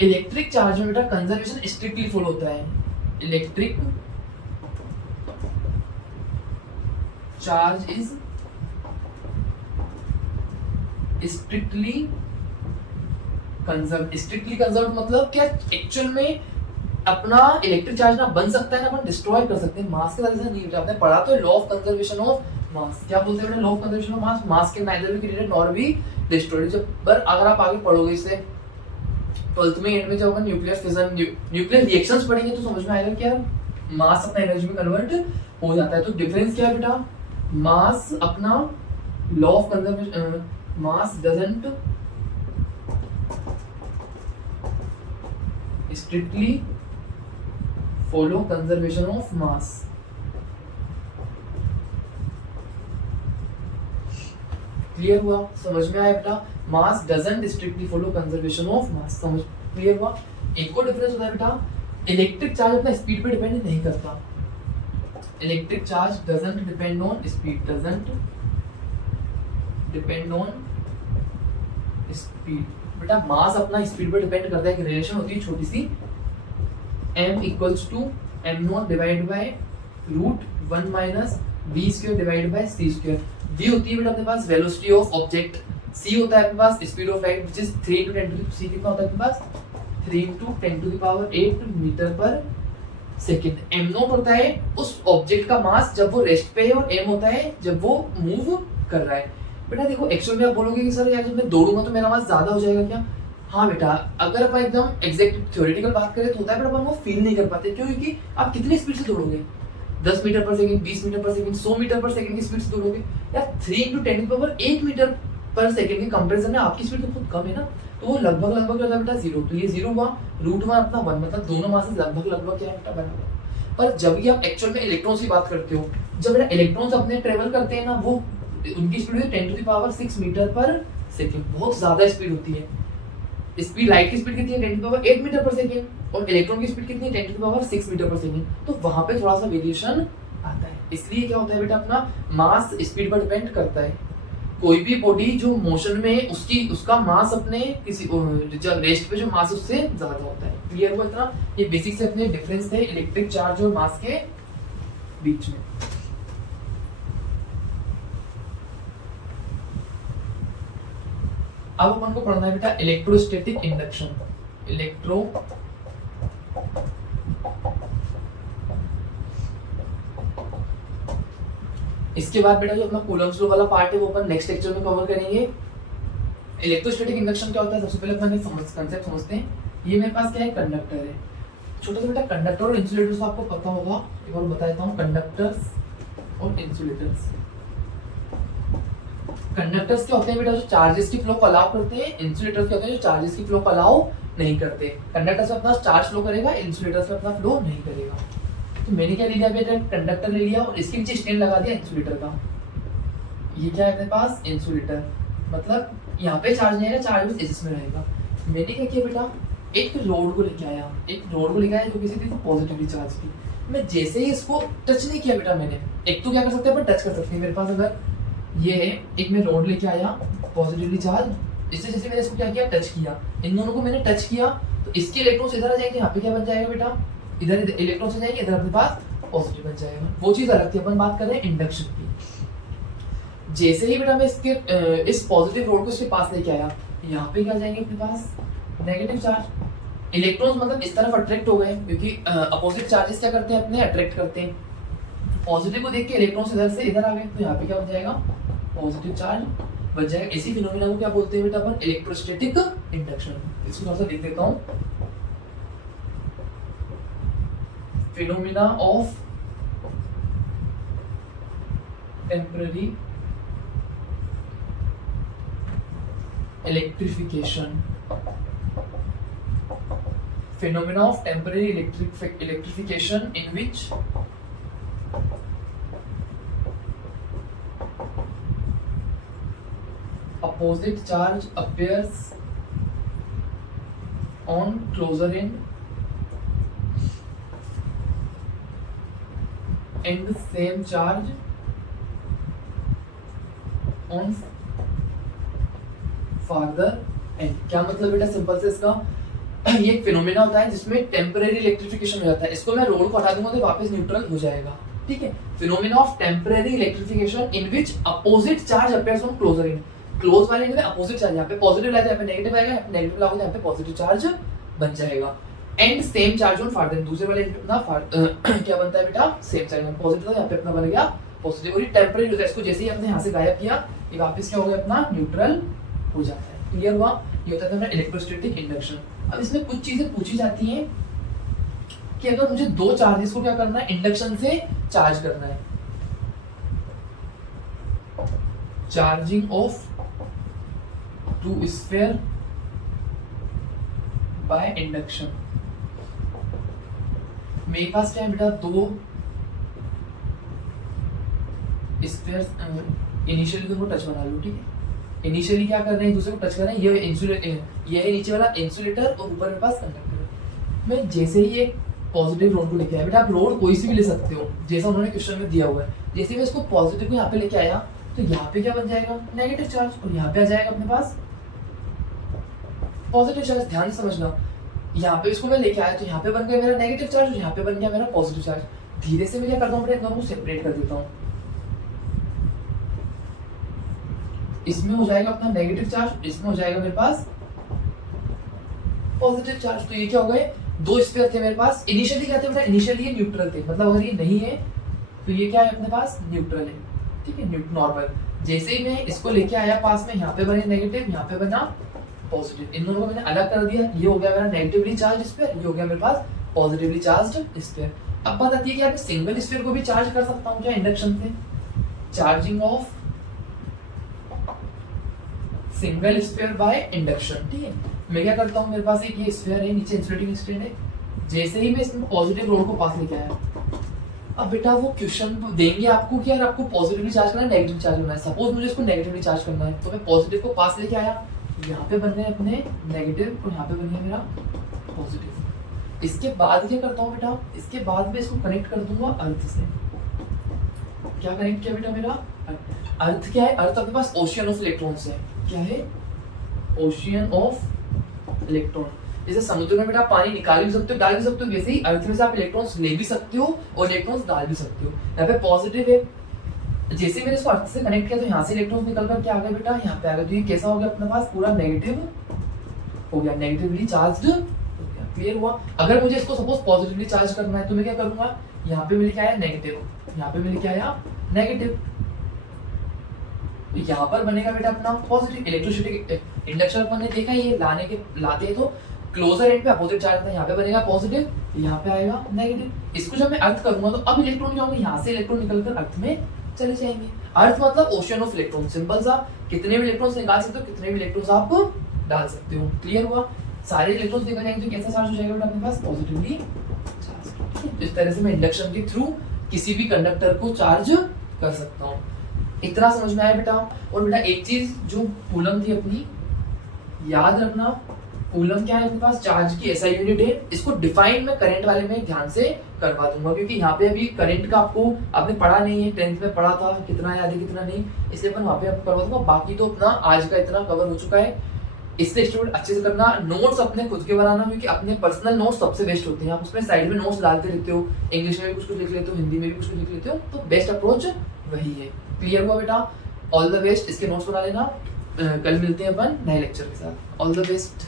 इलेक्ट्रिक चार्ज में बेटा कंजर्वेशन स्ट्रिक्टली फॉलो होता है। Electric charge is strictly conserve. Strictly conserve मतलब क्या, एक्चुअल में अपना इलेक्ट्रिक चार्ज ना बन सकता है ना अपन डिस्ट्रॉय कर सकते हैं। मास के साथ ऐसा नहीं होता। आपने पढ़ा तो लॉ ऑफ कंजर्वेशन ऑफ मास, क्या बोलते हैं law of conservation of mass, mass can neither be created nor be destroyed. जब पर अगर आप आगे पढ़ोगे इसे 12th में एंड में जब अपन न्यूक्लियर फिजन न्यूक्लियर रिएक्शंस पढ़ेंगे तो समझ में आएगा कि यार मास अपना एनर्जी में कन्वर्ट हो जाता है। तो डिफरेंस क्या है बेटा, मास अपना law of conservation, mass doesn't strictly follow conservation of mass. Clear हुआ, समझ में आया बेटा? Mass doesn't strictly follow conservation of mass, समझ क्लियर हुआ? एक और डिफरेंस होता है बेटा, इलेक्ट्रिक चार्ज अपना स्पीड पे डिपेंड नहीं करता। Electric charge doesn't depend on speed, doesn't depend on speed. बेटा मास अपना स्पीड पे डिपेंड करता है, कि रिलेशन होती है छोटी सी, m equals to m naught divide by root 1 minus v square divide by c square. v होती है बेटा अपने पास वेलोसिटी ऑफ ऑब्जेक्ट, c होता है अपने पास speed of light which is 3 into 10 to the c कितना होता है अपने पास 3 into 10 to the power 8 metre पर सेकंड। m नॉट होता है उस ऑब्जेक्ट का मास जब वो रेस्ट पे है, और m होता है जब वो मूव कर रहा है। बेटा देखो एक्चुअल में आप बोलोगे कि सर यार जब मैं दौड़ूंगा तो मेरा मास ज्यादा हो जाएगा क्या? हाँ बेटा, अगर अपन एकदम एग्जैक्ट थ्योरेटिकल बात करें तो होता है, बट अपन वो फील नहीं कर पाते। क्यों? क्योंकि आप कितनी स्पीड से दौड़ोगे? 10 मीटर पर सेकंड, 20 मीटर पर सेकंड, 100 मीटर पर सेकंड की स्पीड से दौड़ोगे यार। 3 into 10 की पावर 8 मीटर पर सेकंड के कंपैरिजन में आपकी स्पीड तो बहुत कम है ना, तो वो लगभग लगभग क्या होता है बेटा 0। तो ये 0 हुआ, रूट में अपना 1, मतलब दोनों मासेस लगभग लगभग क्या है बेटा बराबर। पर जब ये आप एक्चुअल में इलेक्ट्रॉन्स की बात करते हो, जब बेटा इलेक्ट्रॉन्स अपने ट्रेवल करते हैं ना, वो उनकी speed 10 to the power 6 metre पर सेकंड, बहुत ज्यादा स्पीड होती है। स्पीड लाइट की स्पीड कितनी है 10 to the power 8 मीटर पर सेकंड, और इलेक्ट्रॉन की स्पीड कितनी है 10 to the power 6 मीटर पर सेकंड। तो वहां पे थोड़ा सा वेरिएशन आता है। इसलिए क्या होता है बेटा, अपना मास स्पीड पर डिपेंड करता है। कोई भी बॉडी जो मोशन में है उसका मास अपने किसी रेस्ट पे जो मास उससे ज्यादा होता है। क्लियर हुआ इतना? ये बेसिक से अपने डिफरेंस थे इलेक्ट्रिक चार्ज और मास के बीच में। अब अपन को पढ़ना है बेटा इलेक्ट्रोस्टैटिक इंडक्शन। इसके बाद बेटा जो अपना कूलम्ब्स लॉ वाला पार्ट है वो अपन नेक्स्ट लेक्चर में कवर करेंगे। इलेक्ट्रोस्टैटिक इंडक्शन क्या होता है, सबसे पहले अपन कंसेप्ट समझते हैं। ये मेरे पास क्या है, कंडक्टर है, छोटा सा बेटा कंडक्टर और इंसुलेटर्स तो आपको पता होगा, एक बार बता देता हूँ। कंडक्टर्स और इंसुलेटर्स, कंडक्टर्स क्या होते हैं बेटा, जो चार्जेस की फ्लो को अलाउ करते हैं। इंसुलेटर्स क्या होते हैं, जो चार्जेस की फ्लो को अलाउ नहीं करते। कंडक्टर से अपना चार्ज फ्लो करेगा, इंसुलेटर से अपना फ्लो नहीं करेगा। तो मैंने क्या ले लिया बेटा, कंडक्टर ले लिया और इसके नीचे स्टैंड लगा दिया इंसुलेटर का। ये क्या है अपने पास, इंसुलेटर, मतलब यहाँ पे चार्ज नहीं आएगा, चार्ज बस इसमें रहेगा। मैंने क्या किया बेटा, एक रोड को लेके आया, जो किसी थी पॉजिटिवली चार्ज की। मैं जैसे ही इसको टच नहीं किया बेटा मैंने, एक तो क्या कर सकते हैं अपन टच कर सकते हैं। मेरे पास अगर ये है, एक मैं रोड लेके आया पॉजिटिवली चार्ज, इससे जैसे मैंने इसको क्या किया, टच किया, इन दोनों को मैंने टच किया, तो इसके इलेक्ट्रॉन्स इधर आ जाएंगे, यहाँ पे क्या बन जाएगा बेटा, इधर इलेक्ट्रॉन्स आ जाएंगे, इधर अपने पास पॉजिटिव बन जाएगा। वो चीज अलग थी, अपन बात कर रहे हैं इंडक्शन की। जैसे ही बेटा मैं इसके इस पॉजिटिव रोड को इसके पास लेके आया, यहाँ पे क्या जाएंगे अपने पास नेगेटिव चार्ज। इलेक्ट्रॉन्स मतलब इस तरफ अट्रैक्ट हो गए, क्योंकि अपोजिट चार्जेस क्या करते हैं अपने, अट्रैक्ट करते हैं। पॉजिटिव को देख के इलेक्ट्रॉन्स इधर से इधर आ गए, तो यहाँ पे क्या बन जाएगा, पॉजिटिव चार्ज बन जाएगा। इसी फिनोमेना को क्या बोलते हैं बेटा अपन, इलेक्ट्रोस्टैटिक इंडक्शन। इसको थोड़ा सा लिख देता हूँ, phenomena of temporary electrification, phenomena of temporary electrification in which opposite charge appears on closer end and the same charge on farther end। क्या मतलब बेटा सिंपल से इसका, ये एक फिनोमेना होता है जिसमें टेम्पररी इलेक्ट्रिफिकेशन हो जाता है। इसको मैं रोड को हटा दूंगा तो वापस न्यूट्रल हो जाएगा, ठीक है। Phenomena of temporary electrification in which opposite charge appears on closer and. Close वाले एंड में अपोजिट चार्ज, यहाँ पे पॉजिटिव लाया, यहाँ पे नेगेटिव आएगा, यहाँ पे नेगेटिव लागू, यहाँ पे पॉजिटिव चार्ज बन जाएगा। And same charge on farther, दूसरे वाले ना क्या बनता है बेटा, सेम चार्ज, यहाँ पॉजिटिव था, यहाँ पे अपना बन गया पॉजिटिव। और ये टेम्पररी होता है, इसको जैसे ही अपने यहाँ से गायब किया, ये वापस क्या हो गया अपना न्यूट्रल हो जाता है। क्लियर हुआ? ये होता है अपना इलेक्ट्रोस्टैटिक इंडक्शन। अब इसमें कुछ चीजें पूछी जाती हैं कि अगर मुझे दो चार्जेस को क्या करना है, इंडक्शन से चार्ज करना है, charging of two sphere by induction. मेरे पास क्या है बेटा, दो स्फीयर, इनिशियली तुमको टच बना लो, ठीक है। इनिशियली क्या कर रहे हैं, एक दूसरे को टच कर रहे हैं, ये है नीचे वाला इंसुलेटर और ऊपर मेरे पास कंडक्टर। मैं जैसे ही एक पॉजिटिव रोड को लेके आया, बेटा आप रोड कोई सी भी ले सकते हो जैसा उन्होंने क्वेश्चन में दिया हुआ है, जैसे मैं इसको पॉजिटिव को यहाँ पे लेके आया तो यहाँ पे क्या बन जाएगा, नेगेटिव चार्ज, और यहाँ पे आ जाएगा अपने पास पॉजिटिव चार्ज। ध्यान से समझना, यहाँ पे इसको मैं लेके आया तो यहाँ पे बन गया मेरा नेगेटिव चार्ज और यहाँ पे बन गया मेरा पॉजिटिव चार्ज। धीरे से मैं क्या करता हूँ बेटा, इन दोनों को सेपरेट कर देता हूँ। इसमें हो जाएगा अपना नेगेटिव चार्ज, इसमें हो जाएगा मेरे पास पॉजिटिव चार्ज। तो ये क्या हो गए, दो स्फीयर थे मेरे पास। इनिशियली क्या थे बेटा, इनिशियली ये न्यूट्रल थे, मतलब अगर ये नहीं है तो ये क्या है अपने पास, न्यूट्रल है, ठीक है, नॉर्मल। जैसे ही मैं इसको लेके आया पास में, यहाँ पे बने नेगेटिव, यहाँ पे बना पॉजिटिव, इन दोनों को मैंने अलग कर दिया। ये हो गया मेरा नेगेटिवली चार्ज स्फीयर, ये हो गया मेरे पास पॉजिटिवली चार्ज्ड स्फीयर। अब बात आती है कि मैं सिंगल स्फीयर को भी चार्ज कर सकता हूँ क्या इंडक्शन से, charging of single sphere by induction, ठीक है। मैं क्या करता हूँ, मेरे पास एक ये स्फीयर है, नीचे इंसुलेटिंग स्ट्रेन है, जैसे ही मैं इसमें पॉजिटिव रोड को पास लेके आया, अब बेटा वो क्वेश्चन देंगे आपको कि यार आपको पॉजिटिवली चार्ज करना है, नेगेटिव चार्ज करना है। सपोज मुझे इसको नेगेटिवली चार्ज करना है, तो मैं पॉजिटिव को पास लेके आया, यहाँ पे बन रहे हैं अपने नेगेटिव और यहाँ पे बन गया मेरा पॉजिटिव। इसके बाद क्या करता हूँ बेटा, इसके बाद मैं इसको कनेक्ट कर दूंगा अर्थ से। क्या कनेक्ट किया बेटा मेरा, अर्थ क्या है, अर्थ अपने पास ओशियन ऑफ इलेक्ट्रॉन्स है। क्या है, ओशियन ऑफ इलेक्ट्रॉन। जैसे समुद्र में बेटा पानी निकाल भी सकते हो, डाल भी सकते हो, वैसे ही अर्थ में से आप इलेक्ट्रॉन्स ले भी सकते हो और इलेक्ट्रॉन्स डाल भी सकते हो। यहाँ पे पॉजिटिव है, जैसे मैंने इसको अर्थ से कनेक्ट किया तो यहाँ से इलेक्ट्रॉन्स निकल कर क्या आ गया बेटा, यहाँ पे आ गया। तो ये कैसा हो गया अपने पास, पूरा नेगेटिव हो गया, नेगेटिवली चार्ज्ड हो गया। क्लियर हुआ। अगर मुझे इसको सपोज पॉजिटिवली चार्ज करना है तो मैं क्या करूंगा, यहाँ पे मैं लेके आया नेगेटिव, यहाँ पे मैं लेके आया नेगेटिव, तो यहाँ पर बनेगा बेटा अपना पॉजिटिव। इलेक्ट्रोसिटी इंडक्शन अपन ने देखा, ये लाते हैं तो क्लोजर एंड पे अपोजिट चार्ज आता है, यहाँ पे बनेगा पॉजिटिव, यहाँ पे आएगा नेगेटिव। इसको जब मैं अर्थ करूंगा तो अब इलेक्ट्रॉन क्या होंगे, यहाँ से इलेक्ट्रॉन निकलकर अर्थ में चले जाएंगे। अर्थ मतलब ओशियन ऑफ इलेक्ट्रॉन, सिंपल सा, कितने भी इलेक्ट्रॉन्स निकाल सकते हो, कितने भी इलेक्ट्रॉन्स आप डाल सकते हो। क्लियर हुआ। सारे इलेक्ट्रॉन्स निकल जाएंगे तो कैसा चार्ज हो जाएगा बेटा अपने पास, पॉजिटिवली चार्ज। इस तरह से मैं इंडक्शन के थ्रू किसी भी कंडक्टर को चार्ज कर सकता हूँ। इतना समझ में आया बेटा। और बेटा एक चीज जो कूलम थी अपनी, याद रखना, कूलम क्या है अपने पास, चार्ज की एसआई यूनिट है। इसको डिफाइन मैं करंट वाले में ध्यान से करवा दूंगा, क्योंकि यहाँ पे अभी करंट का आपको आपने पढ़ा नहीं है, 10th में पढ़ा था, कितना याद है कितना नहीं, इसलिए मैं वहाँ पे आपको करवा दूंगा। बाकी तो अपना आज का इतना कवर हो चुका है। इससे स्टूडेंट अच्छे से करना, नोट्स अपने खुद के बनाना, क्योंकि अपने पर्सनल नोट्स सबसे बेस्ट होते हैं। आप उसमें साइड में नोट्स डालते रहते हो, इंग्लिश में भी कुछ लिख लेते हो, हिंदी में भी कुछ लिख लेते हो, तो बेस्ट अप्रोच वही है। क्लियर हुआ बेटा, ऑल द बेस्ट। इसके नोट्स बना लेना, कल मिलते हैं अपन नए लेक्चर के साथ। All the best.